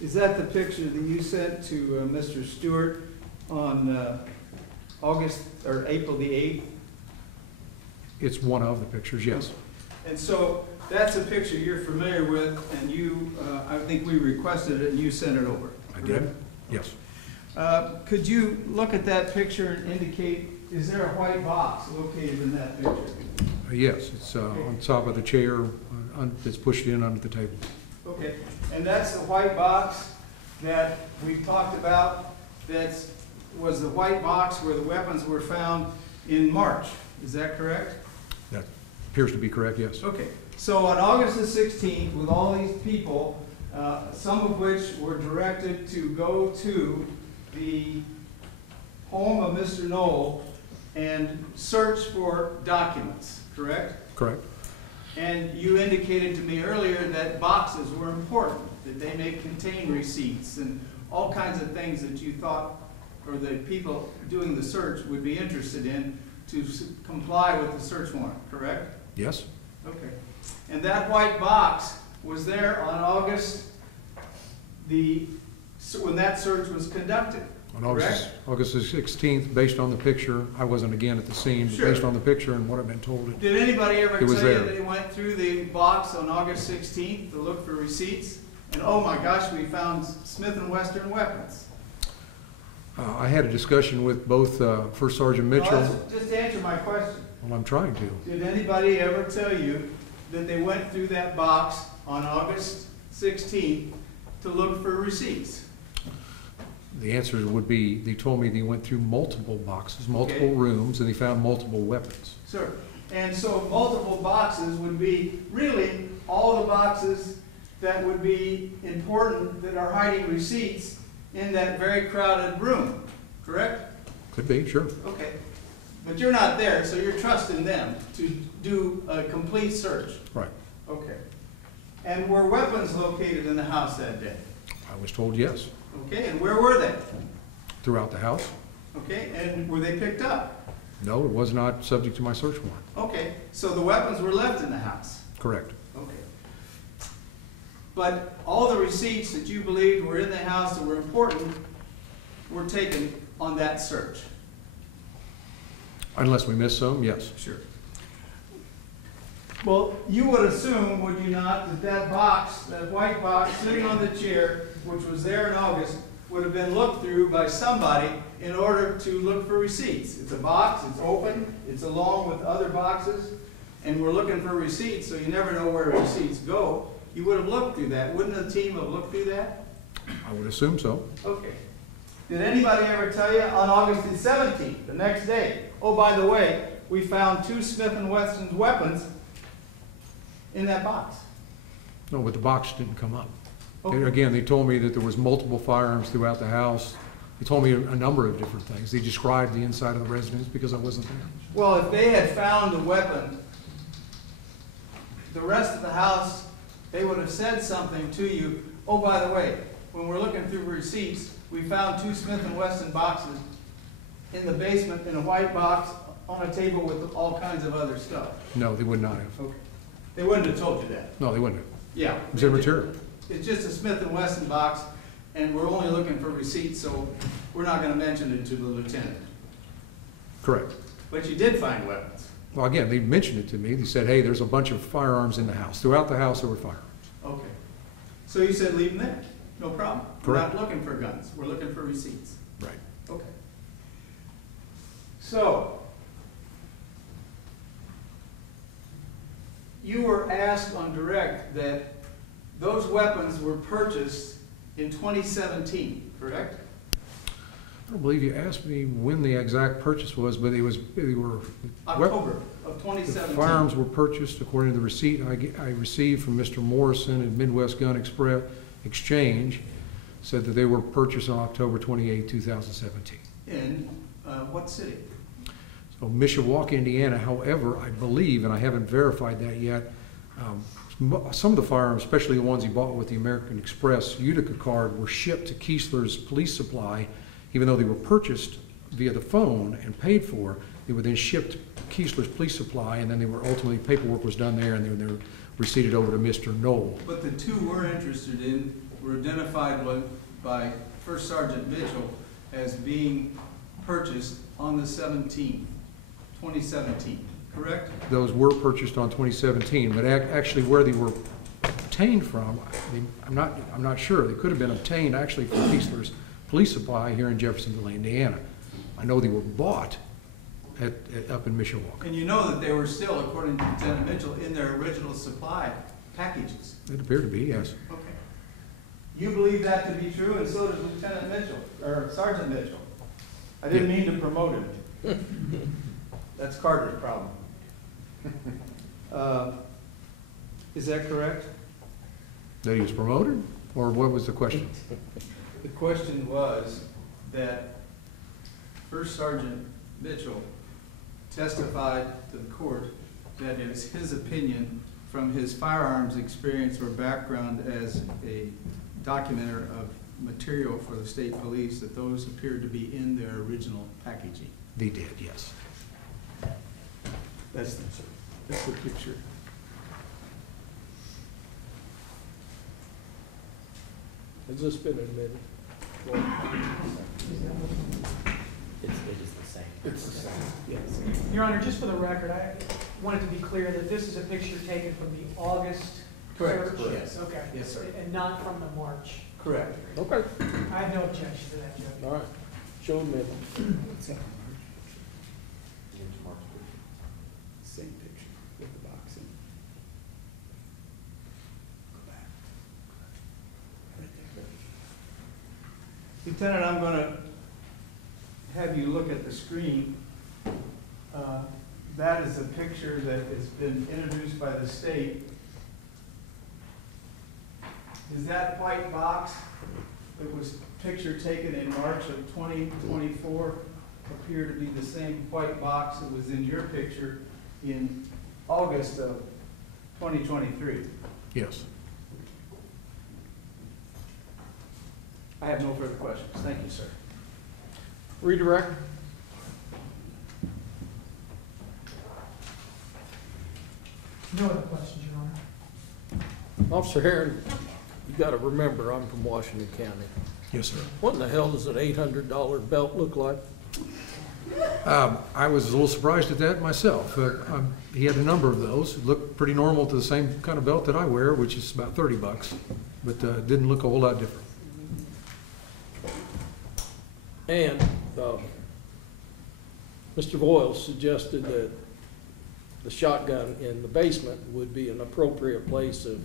Is that the picture that you sent to Mr. Stewart on August, or April the 8th? It's one of the pictures, yes. And so that's a picture you're familiar with, and you, I think we requested it and you sent it over. I did? Yes. Could you look at that picture and indicate, is there a white box located in that picture? Yes, it's on top of the chair that's pushed in under the table. Okay, and that's the white box that we talked about, was the white box where the weapons were found in March, is that correct? That appears to be correct, yes. Okay, so on August the 16th, with all these people, some of which were directed to go to the home of Mr. Noel and search for documents, correct? Correct. And you indicated to me earlier that boxes were important, that they may contain receipts and all kinds of things that you thought, or the people doing the search would be interested in to comply with the search warrant, correct? Yes. Okay. And that white box was there on August, when that search was conducted, On August the 16th, based on the picture, I wasn't again at the scene, but Sure. based on the picture and what I've been told, Did anybody ever It was tell you there. that they went through the box on August 16th to look for receipts? And oh my gosh, we found Smith & Western weapons. I had a discussion with both First Sergeant Mitchell. Just answer my question. Well, I'm trying to. Did anybody ever tell you that they went through that box on August 16th to look for receipts? The answer would be, they told me they went through multiple boxes, multiple Okay. rooms, and they found multiple weapons. Sir, and so multiple boxes would be really all the boxes that would be important that are hiding receipts in that very crowded room, correct? Could be, sure. Okay. But you're not there, so you're trusting them to do a complete search. Right. Okay. And were weapons located in the house that day? I was told yes. Okay, and where were they? Throughout the house? Okay, and were they picked up? No, it was not subject to my search warrant. Okay, so the weapons were left in the house? Correct. Okay. But all the receipts that you believed were in the house that were important were taken on that search? Unless we missed some, yes. Sure. Well, you would assume, would you not, that that box, that white box sitting on the chair, which was there in August, would have been looked through by somebody in order to look for receipts. It's a box, it's open, it's along with other boxes, and we're looking for receipts, so you never know where receipts go. You would have looked through that. Wouldn't the team have looked through that? I would assume so. Okay. Did anybody ever tell you on August the 17th, the next day, oh, by the way, we found 2 Smith & Wesson's weapons in that box? No, but the box didn't come up. Okay. Again, they told me that there was multiple firearms throughout the house. They told me a number of different things. They described the inside of the residence because I wasn't there. Well, if they had found the weapon, the rest of the house, they would have said something to you. Oh, by the way, when we're looking through receipts, we found 2 Smith & Wesson boxes in the basement in a white box on a table with all kinds of other stuff. No, they would not have. Okay. They wouldn't have told you that. No, they wouldn't have. Yeah. It was immaterial. It's just a Smith & Wesson box, and we're only looking for receipts, so we're not going to mention it to the lieutenant. Correct. But you did find weapons. Well, again, they mentioned it to me. They said, hey, there's a bunch of firearms in the house. Throughout the house, there were firearms. Okay. So you said leave them there. No problem. Correct. We're not looking for guns. We're looking for receipts. Right. Okay. So, you were asked on direct that those weapons were purchased in 2017, correct? I don't believe you asked me when the exact purchase was, but they were. October of The 2017. firearms were purchased according to the receipt I received from Mr. Morrison at Midwest Gun Exchange, said that they were purchased on October 28, 2017. In what city? So Mishawaka, Indiana, however, I believe, and I haven't verified that yet, some of the firearms, especially the ones he bought with the American Express Utica card, were shipped to Keesler's police supply, even though they were purchased via the phone and paid for. They were then shipped to Keesler's police supply, and then they were ultimately, paperwork was done there, and they were receipted over to Mr. Noel. But the 2 we're interested in were identified by First Sergeant Mitchell as being purchased on the 17th, 2017, correct? Those were purchased on 2017, but actually where they were obtained from, I'm not sure. They could have been obtained actually from Keesler's police supply here in Jeffersonville, Indiana. I know they were bought up in Mishawaka. And you know that they were still, according to Lieutenant Mitchell, in their original supply packages. It appeared to be, yes. Okay. You believe that to be true, and so does Lieutenant Mitchell, or Sergeant Mitchell. I didn't mean to promote him. That's Carter's problem. Is that correct? That he was promoted, or what was the question? The question was that First Sergeant Mitchell testified to the court that it was his opinion from his firearms experience or background as a documenter of material for the state police that those appeared to be in their original packaging. They did, yes. That's the picture. Has this been admitted? It is the same. It's the same. Yes. Your Honor, just for the record, I wanted to be clear that this is a picture taken from the August Correct, search? yes. Okay. Yes, sir. And not from the March. Correct. Okay, I have no objection to that, Judge. all right. Show them. Same picture with the boxing. Go back. Right there. Lieutenant, I'm gonna have you look at the screen. That is a picture that has been introduced by the state. Does that white box that was picture taken in March of 2024 appear to be the same white box that was in your picture in August of 2023? Yes. I have no further questions. Thank you, sir. Redirect. No other questions, Your Honor. Officer Heron, you gotta remember, I'm from Washington County. Yes, sir. What in the hell does an $800 belt look like? I was a little surprised at that myself. He had a number of those. It looked pretty normal to the same kind of belt that I wear, which is about $30, but didn't look a whole lot different. And Mr. Boyle suggested that the shotgun in the basement would be an appropriate place if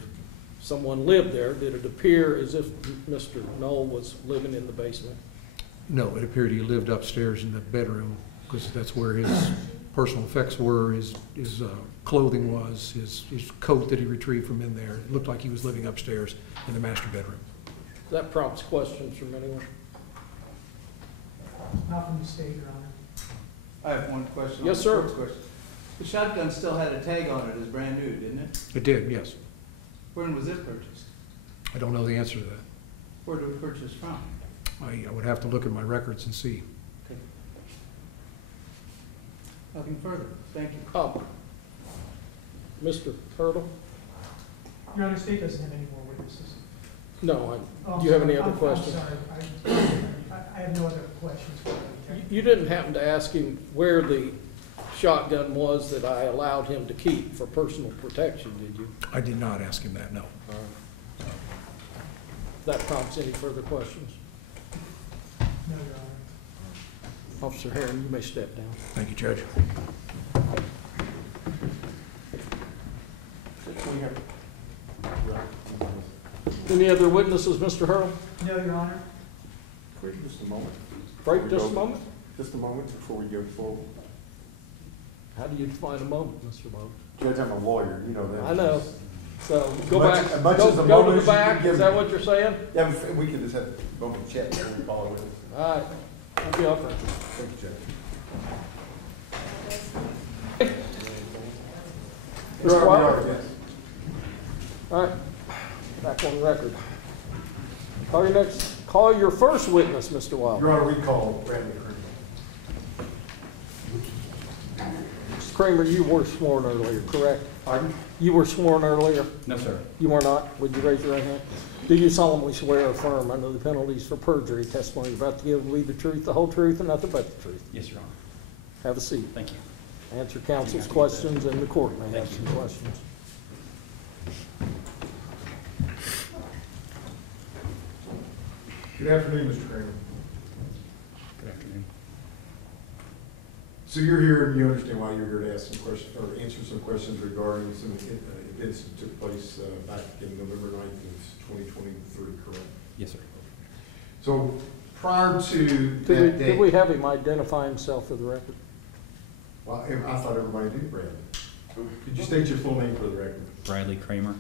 someone lived there. Did it appear as if Mr. Noel was living in the basement? No, it appeared he lived upstairs in the bedroom, because that's where his personal effects were, his clothing was, his coat that he retrieved from in there. It looked like he was living upstairs in the master bedroom. That prompts questions from anyone. Not from the state, Your Honor. I have one question. Yes, sir. First question. The shotgun still had a tag on it as brand new, didn't it? It did, yes. When was it purchased? I don't know the answer to that. Where did it purchase from? I would have to look at my records and see. Okay. Nothing further. Thank you. Mr. Hurdle? Your Honor, state doesn't have any more witnesses. No, Oh, do you have any I'm other sorry. questions? I'm sorry. I have no other questions for you. You didn't happen to ask him where the shotgun was that I allowed him to keep for personal protection, did you? I did not ask him that, no. That prompts any further questions? No, Your Honor. Officer Heron, you may step down. Thank you, Judge. Any other witnesses, Mr. Hurdle? No, Your Honor. Wait just a moment. Break just a moment. Just a moment before we go forward. How do you define a moment, Mr. Moe? Judge, I'm a lawyer, you know that. I know. So go Much- back, much as a go to moment the as back, you can is that what you're saying? Yeah, we can just have a moment chat before we follow with it. All right, we'll be up there. Thank you, Judge. Mr. We are, Wilder? yes. All right, back on record. Call your first witness, Mr. Wilder. Your Honor, we call Bradley Kramer. Mr. Kramer, you were sworn earlier, correct? Pardon? You were sworn earlier? No, sir. You were not? Would you raise your right hand? Do you solemnly swear or affirm under the penalties for perjury testimony you're about to give will be the truth, the whole truth, and nothing but the truth? Yes, Your Honor. Have a seat. Thank you. Answer counsel's questions, and the court may have some questions. Good afternoon, Mr. Kramer. Good afternoon. So you're here, and you understand why you're here to ask some questions, or answer some questions regarding some events that took place back in November 9th of 2023, correct? Yes, sir. So prior to that Did date, we have him identify himself for the record? well, I thought everybody knew Bradley. Could you state your full name for the record? Bradley Kramer.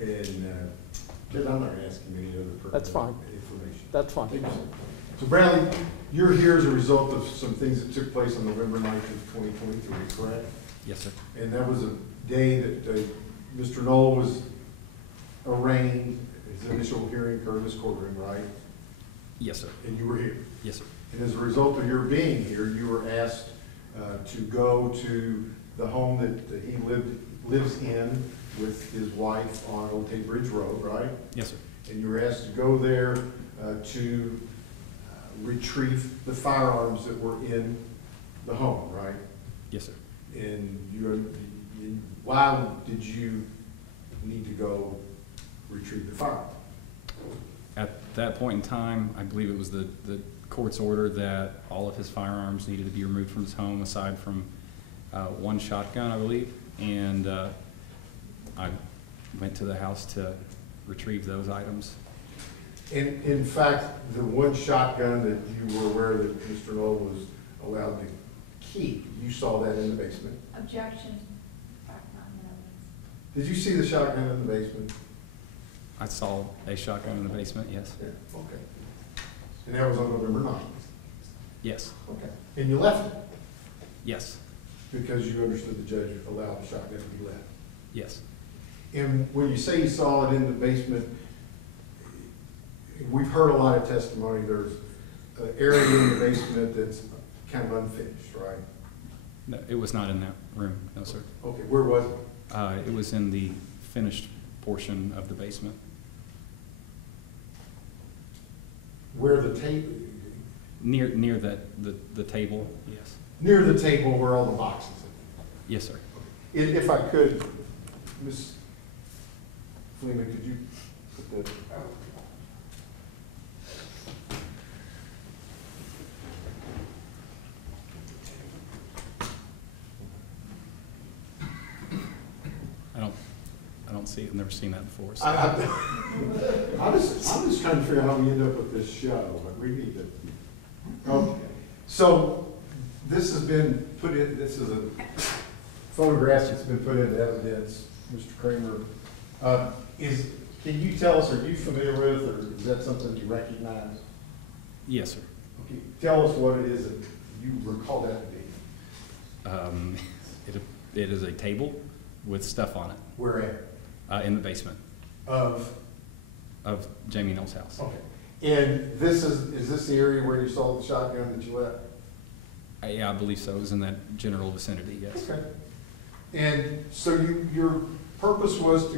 And, Judge, I'm not asking any other That's fine. information. That's fine. Thank you, sir. So Bradley, you're here as a result of some things that took place on November 9th of 2023, correct? Yes, sir. And that was a day that Mr. Noel was arraigned, his initial hearing occurred in this courtroom, right? Yes, sir. And you were here. Yes, sir. And as a result of your being here, you were asked to go to the home that he lives in with his wife on Old Tate Bridge Road, right? Yes, sir. And you were asked to go there to retrieve the firearms that were in the home, right? Yes, sir. And why did you need to go retrieve the firearm? At that point in time, I believe it was the court's order that all of his firearms needed to be removed from his home, aside from one shotgun, I believe. And I went to the house to retrieve those items. In fact, the one shotgun that you were aware that Mr. Noel was allowed to keep, you saw that in the basement. Objection. Fact not in evidence. Did you see the shotgun in the basement? I saw a shotgun in the basement, yes. Yeah, okay. And that was on November 9th? Yes, Okay. And you left it yes, because you understood the judge allowed the shotgun to be left? yes. And when you say you saw it in the basement, we've heard a lot of testimony, there's an area in the basement that's kind of unfinished, right? No, it was not in that room, no, sir. Okay, where was it? It was in the finished portion of the basement. Where the table, Near the table, yes. near the table where all the boxes are. Yes, sir. If I could, Ms. Fleeman, could you put that out? I don't see it, I've never seen that before. So. I'm just trying to figure out how we end up with this show, but we need to. Okay. So this has been put in, this is a photograph that's been put into evidence, Mr. Kramer. Can you tell us, are you familiar with, or is that something you recognize? Yes, sir. Okay. Tell us what it is that you recall that to be. It is a table with stuff on it. Where at? In the basement Of? Jamey Noel's house. Okay. And this is this the area where you saw the shotgun that you left? Yeah, I believe so. It was in that general vicinity, yes. Okay. And so your purpose was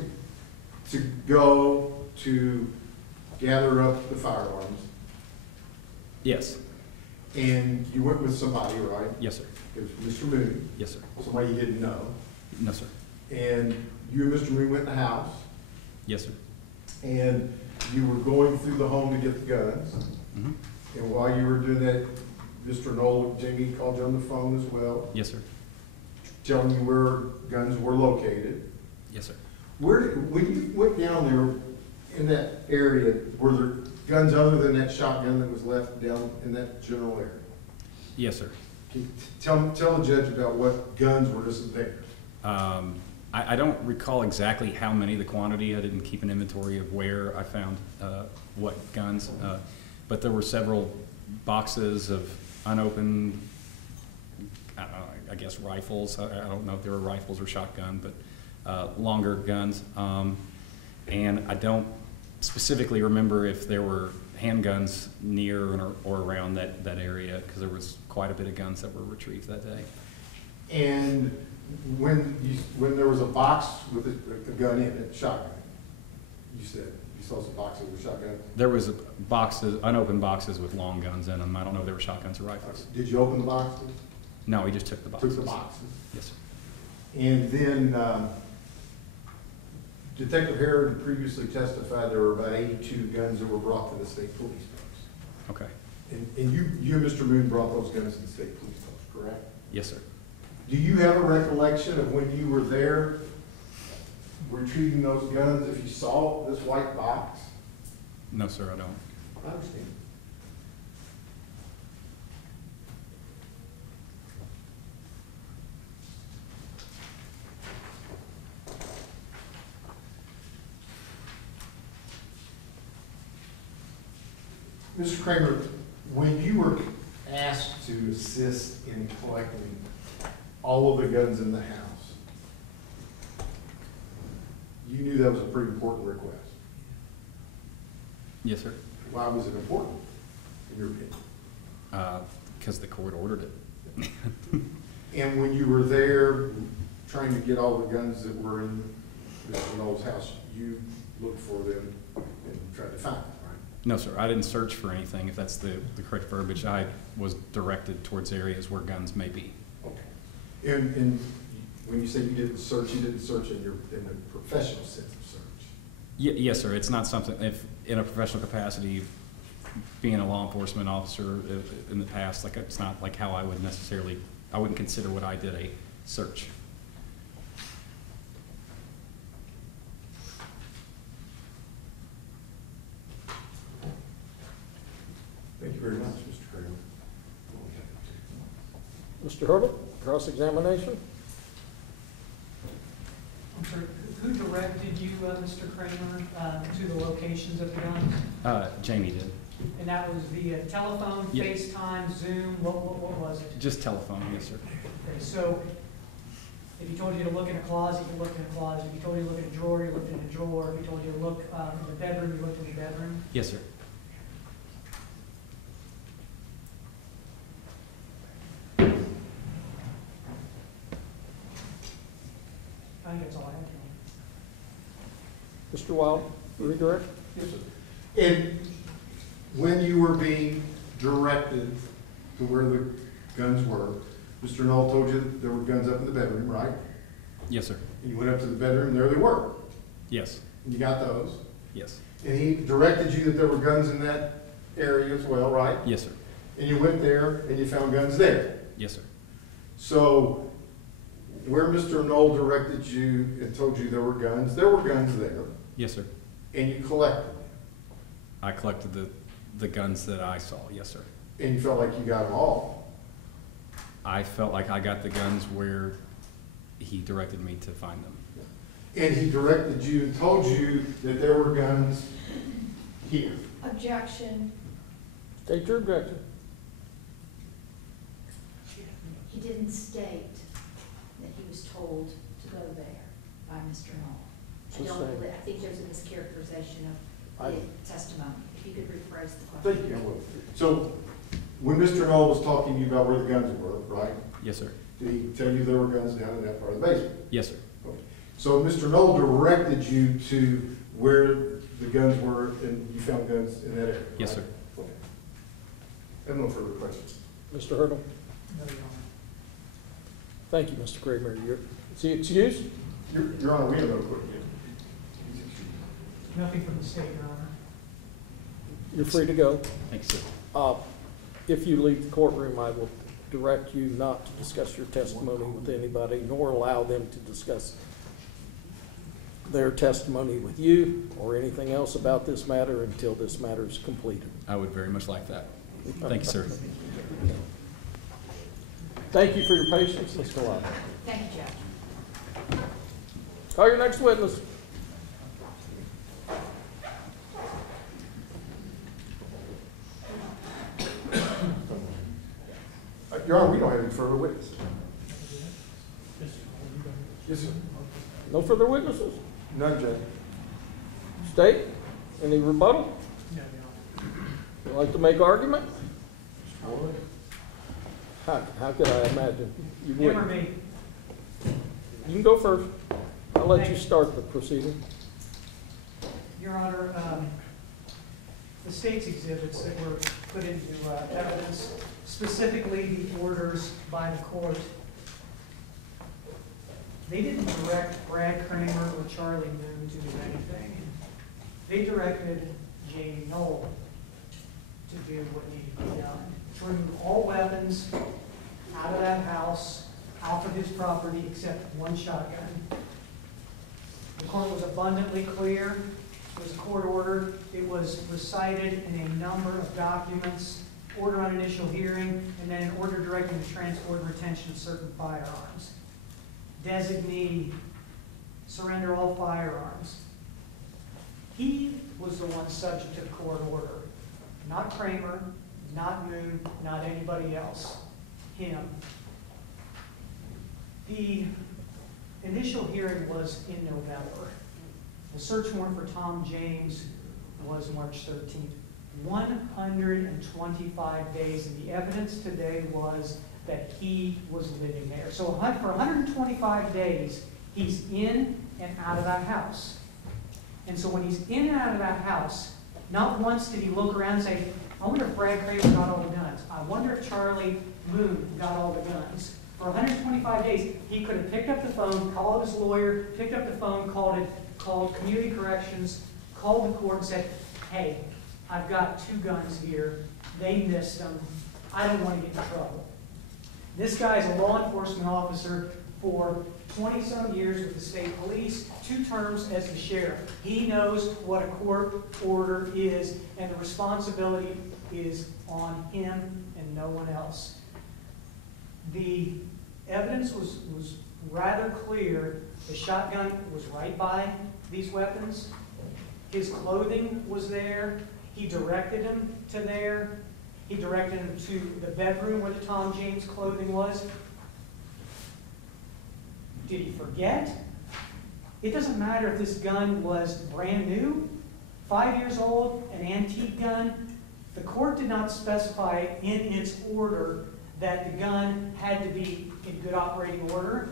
to go to gather up the firearms, Yes. and you went with somebody, right? Yes, sir. It was Mr. Moon, Yes, sir. somebody you didn't know, No, sir. and you and Mr. Moon went in the house, Yes, sir. and you were going through the home to get the guns, Mm-hmm. and while you were doing that, Mr. Noel, Jamey called you on the phone as well, Yes, sir. telling you where guns were located. Yes, sir. When you went down there in that area, were there guns other than that shotgun that was left down in that general area? Yes, sir. Can you tell the judge about what guns were just there? I don't recall exactly how many, the quantity. I didn't keep an inventory of where I found what guns, but there were several boxes of unopened, I guess rifles. I don't know if they were rifles or shotgun, but longer guns. And I don't specifically remember if there were handguns near or around that area, because there was quite a bit of guns that were retrieved that day. And when there was a box with a gun in it, shotgun, you said you saw some boxes with shotguns? There was unopened boxes with long guns in them. I don't know if they were shotguns or rifles. Did you open the boxes? No, he just took the boxes. Took the boxes. Yes, sir. And then Detective Harrod previously testified there were about 82 guns that were brought to the state police post. Okay. And you and Mr. Moon brought those guns to the state police post, correct? Yes, sir. Do you have a recollection of when you were there retrieving those guns, if you saw this white box? No, sir, I don't. I understand. Mr. Kramer, when you were asked to assist in collecting all of the guns in the house, you knew that was a pretty important request. Yes, sir. Why was it important, in your opinion? Because the court ordered it. And when you were there trying to get all the guns that were in Mr. Noel's house, you looked for them and tried to find them, right? No, sir, I didn't search for anything, if that's the correct verbiage. I was directed towards areas where guns may be. Okay. And when you say you didn't search in the professional sense of search? Yes, sir, it's not something, if, in a professional capacity, being a law enforcement officer in the past, like, it's not like how I would necessarily, I wouldn't consider what I did a search. Thank you very much, Mr. Kramer. Mr. Herbert, cross-examination? I'm sorry, who directed you, Mr. Kramer, to the locations of the guns? Jamey did. And that was via telephone, Yeah. FaceTime, Zoom, what was it? Just telephone, yes, sir. Okay, so if he told you to look in a closet, you looked in a closet. If he told you to look in a drawer, you looked in a drawer. If he told you to look in the bedroom, you looked in the bedroom. Yes, sir. I think that's all I have. Mr. Wild, redirect? Yes, sir. And when you were being directed to where the guns were, Mr. Noel told you that there were guns up in the bedroom, right? Yes, sir. And you went up to the bedroom, and there they were. Yes. And you got those. Yes. And he directed you that there were guns in that area as well, right? Yes, sir. And you went there, and you found guns there. Yes, sir. So where Mr. Noel directed you and told you there were guns there, Yes, sir. and you collected them. I collected the guns that I saw, yes, sir. And you felt like you got them all. I felt like I got the guns where he directed me to find them. And he directed you and told you that there were guns here. Objection. State your objection. He didn't state that he was told to go there by Mr. Noel. I Just don't saying. believe, I think there's a mischaracterization of I- the testimony. If you could rephrase the question. Thank you. So when Mr. Noel was talking to you about where the guns were, right? Yes, sir. Did he tell you there were guns down in that part of the basement? Yes, sir. Okay. So Mr. Noel directed you to where the guns were, and you found guns in that area? Yes, right? sir. Okay. I have no further questions. Mr. Hurdle? No, Your Honor. Thank you, Mr. Kramer. Is he excused? Your Honor, we have no questions. Nothing from the state, Your Honor. You're free to go. Thanks, sir. If you leave the courtroom, I will direct you not to discuss your testimony with anybody, nor allow them to discuss their testimony with you or anything else about this matter until this matter is completed. I would very much like that. Thank you, sir. Thank you for your patience. Let's go on. Thank you, Judge. Call your next witness. Your Honor, we don't have any further witnesses. Yes, sir. No further witnesses? None, Judge. State, any rebuttal? No, Your Honor. Would like to make argument? How could I imagine you Never wouldn't? me. You can go first. I'll let you start the proceeding. Your Honor, the state's exhibits that were put into evidence, specifically the orders by the court, they didn't direct Brad Kramer or Charlie Moon to do anything. They directed Jamey Noel to do what needed to be done. To remove all weapons out of that house, off of his property, except one shotgun. The court was abundantly clear. It was a court order. It was recited in a number of documents, order on initial hearing, and then an order directing the transport and retention of certain firearms. Designee, surrender all firearms. He was the one subject to the court order, not Kramer, not Moon, not anybody else, him. The initial hearing was in November. The search warrant for Tom James was March 13th. 125 days, and the evidence today was that he was living there. So for 125 days, he's in and out of that house. And so when he's in and out of that house, Not once did he look around and say, I wonder if Brad Kramer got all the guns. I wonder if Charlie Moon got all the guns. For 125 days, he could have picked up the phone, called his lawyer, picked up the phone, called community corrections, called the court and said, hey, I've got 2 guns here. They missed them. I don't want to get in trouble. This guy's a law enforcement officer for 20-some years with the state police, 2 terms as the sheriff. He knows what a court order is, and the responsibility is on him and no one else. The evidence was rather clear. The shotgun was right by these weapons. His clothing was there. He directed him to there. He directed him to the bedroom where the Tom James clothing was. Did he forget? It doesn't matter if this gun was brand new, 5 years old, an antique gun. The court did not specify in its order that the gun had to be in good operating order.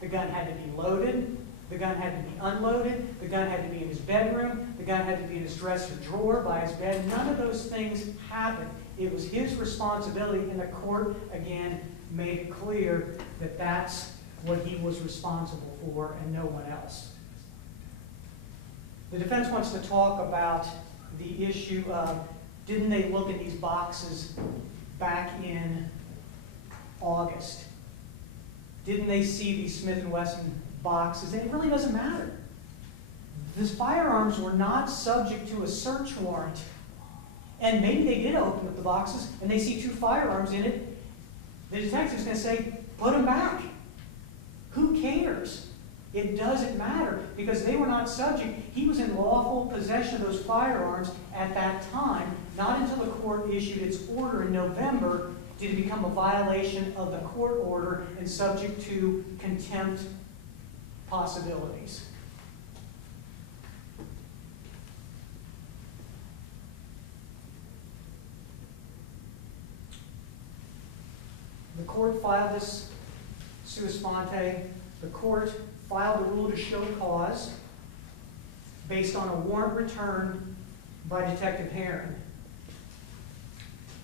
The gun had to be loaded. The gun had to be unloaded. The gun had to be in his bedroom. The gun had to be in his dresser drawer by his bed. None of those things happened. It was his responsibility, and the court, again, made it clear that that's what he was responsible for and no one else. The defense wants to talk about the issue of, didn't they look at these boxes back in August? Didn't they see these Smith & Wesson boxes? And it really doesn't matter. These firearms were not subject to a search warrant. And maybe they did open up the boxes and they see 2 firearms in it. The detective's going to say, put them back. Who cares? It doesn't matter because they were not subject. He was in lawful possession of those firearms at that time. Not until the court issued its order in November did it become a violation of the court order and subject to contempt possibilities. The court filed this sua sponte. The court filed a rule to show cause based on a warrant return by Detective Heron.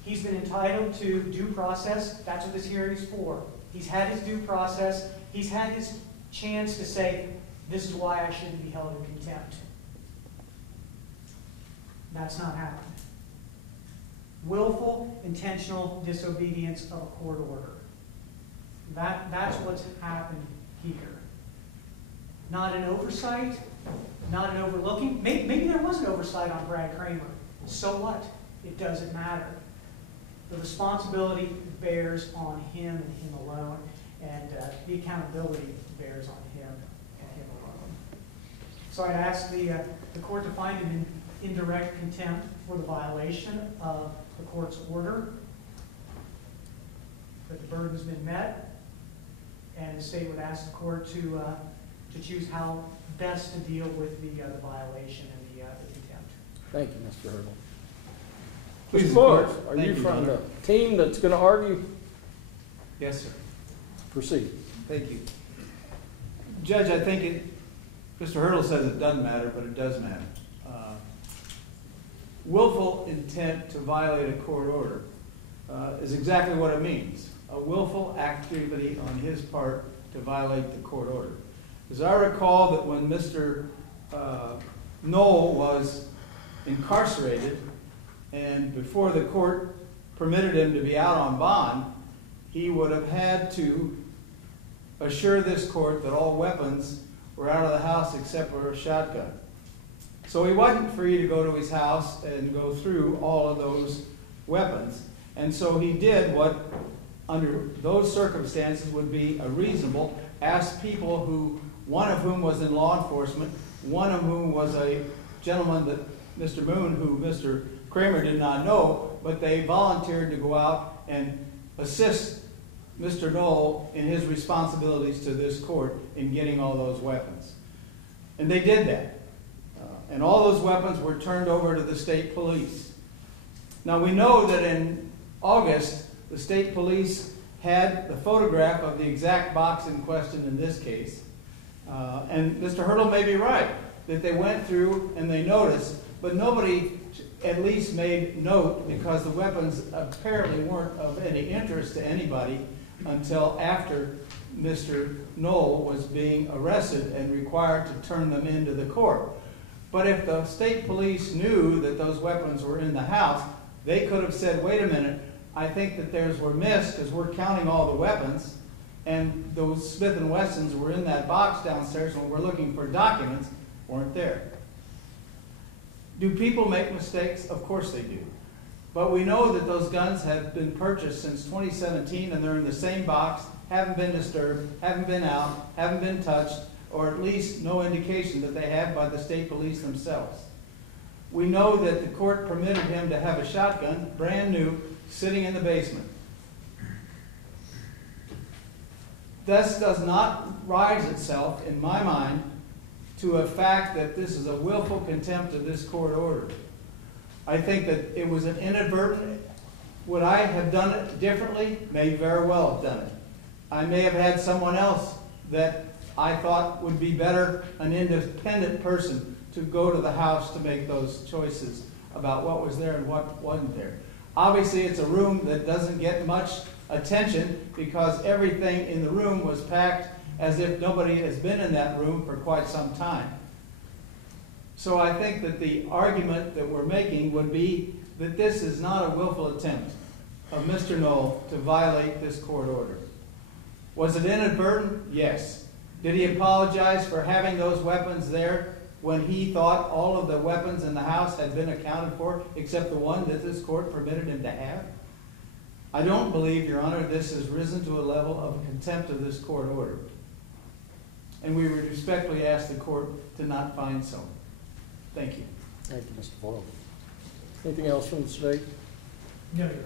He's been entitled to due process. That's what this hearing is for. He's had his due process. He's had his chance to say, this is why I shouldn't be held in contempt. That's not happened. Willful, intentional disobedience of a court order. That's what's happened here. Not an oversight, not an overlooking. Maybe there was an oversight on Brad Kramer. So what? It doesn't matter. The responsibility bears on him and him alone, and the accountability bears on him and him alone. So I'd ask the court to find him in indirect contempt for the violation of the court's order, that the burden's been met, and the state would ask the court to choose how best to deal with the violation and the contempt. Thank you, Mr. Hurdle. Please, Mr. Boyd, Court. are Thank you you, from Your the team that's going to argue? Yes, sir. Proceed. Thank you. Judge, I think Mr. Hurdle says it doesn't matter, but it does matter. Willful intent to violate a court order is exactly what it means. A willful activity on his part to violate the court order. As I recall that when Mr. Noel was incarcerated and before the court permitted him to be out on bond, he would have had to assure this court that all weapons were out of the house except for a shotgun. So he wasn't free to go to his house and go through all of those weapons. And so he did what, under those circumstances, would be a reasonable, ask people who, one of whom was in law enforcement, one of whom was a gentleman that Mr. Moon, who Mr. Kramer did not know, but they volunteered to go out and assist Mr. Noel in his responsibilities to this court in getting all those weapons. And they did that. And all those weapons were turned over to the state police. Now we know that in August, the state police had the photograph of the exact box in question in this case. And Mr. Hurdle may be right. that they went through and they noticed, but nobody at least made note because the weapons apparently weren't of any interest to anybody until after Mr. Noel was being arrested and required to turn them into the court. But if the state police knew that those weapons were in the house, they could have said, wait a minute, I think that theirs were missed because we're counting all the weapons, and those Smith & Wessons were in that box downstairs when we're looking for documents, weren't there. Do people make mistakes? Of course they do. But we know that those guns have been purchased since 2017 and they're in the same box, haven't been disturbed, haven't been out, haven't been touched, or at least no indication that they have by the state police themselves. We know that the court permitted him to have a shotgun, brand new, sitting in the basement. This does not rise itself, in my mind, to a fact that this is a willful contempt of this court order. I think that it was an inadvertent. Would I have done it differently? May very well have done it. I may have had someone else that I thought would be better, an independent person, to go to the house to make those choices about what was there and what wasn't there. Obviously, it's a room that doesn't get much attention because everything in the room was packed as if nobody has been in that room for quite some time. So I think that the argument that we're making would be that this is not a willful attempt of Mr. Noel to violate this court order. Was it inadvertent? Yes. Did he apologize for having those weapons there when he thought all of the weapons in the house had been accounted for except the one that this court permitted him to have? I don't believe, Your Honor, this has risen to a level of contempt of this court order. And we would respectfully ask the court to not find so. Thank you. Thank you, Mr. Boyle. Anything else from the state? No, Your Honor.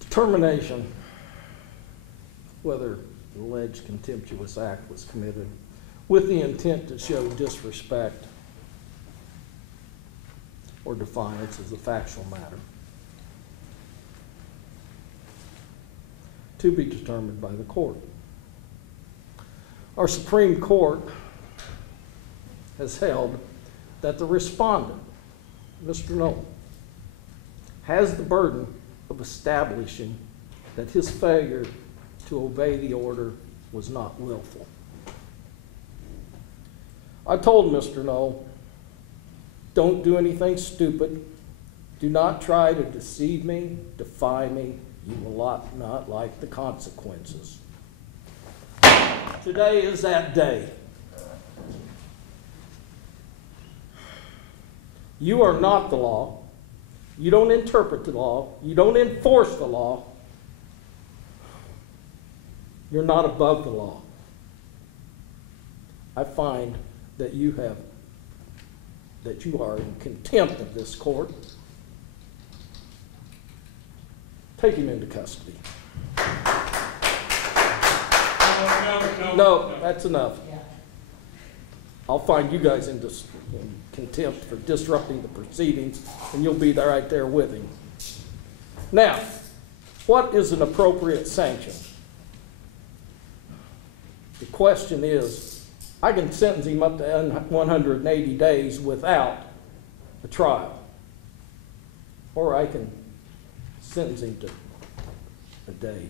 Determination whether the alleged contemptuous act was committed with the intent to show disrespect or defiance is a factual matter to be determined by the court. Our Supreme Court has held that the respondent, Mr. Noel, has the burden of establishing that his failure to obey the order was not willful. I told Mr. Noel, don't do anything stupid. Do not try to deceive me, defy me. You will not like the consequences. Today is that day. You are not the law. You don't interpret the law. You don't enforce the law. You're not above the law. I find that you are in contempt of this court. Take him into custody. No, that's enough. I'll find you guys in contempt for disrupting the proceedings, and you'll be right there with him. Now, what is an appropriate sanction? The question is, I can sentence him up to 180 days without a trial, or I can sentence him to a day,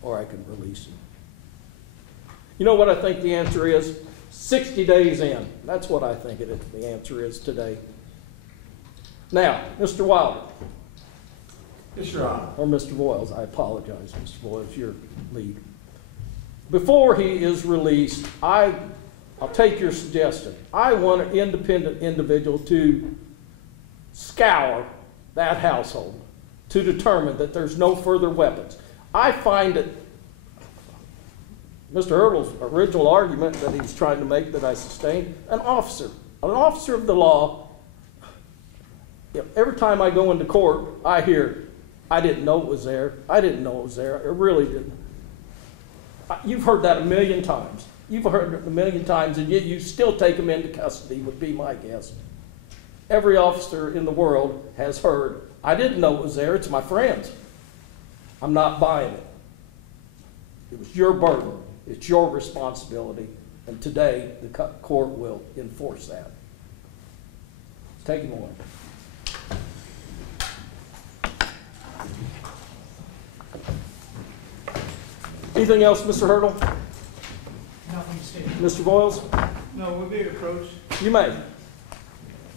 or I can release him. You know what I think the answer is? 60 days in. That's what I think the answer is today. Now, Mr. Wilder. Yes, Your Honor. Or Mr. Boyles. I apologize, Mr. Boyles, your lead. Before he is released, I'll take your suggestion. I want an independent individual to scour that household to determine that there's no further weapons. I find it Mr. Ertle's original argument that he was trying to make that I sustained, an officer of the law, every time I go into court, I hear, I didn't know it was there. I didn't know it was there. I really didn't. You've heard that a million times. You've heard it a million times, and yet you still take them into custody, would be my guess. Every officer in the world has heard, I didn't know it was there, it's my friends. I'm not buying it. It was your burden, it's your responsibility, and today the court will enforce that. Take him away. Anything else, Mr. Hurdle? Nothing stated. Mr. Boyles? No, we'll be approached. You may.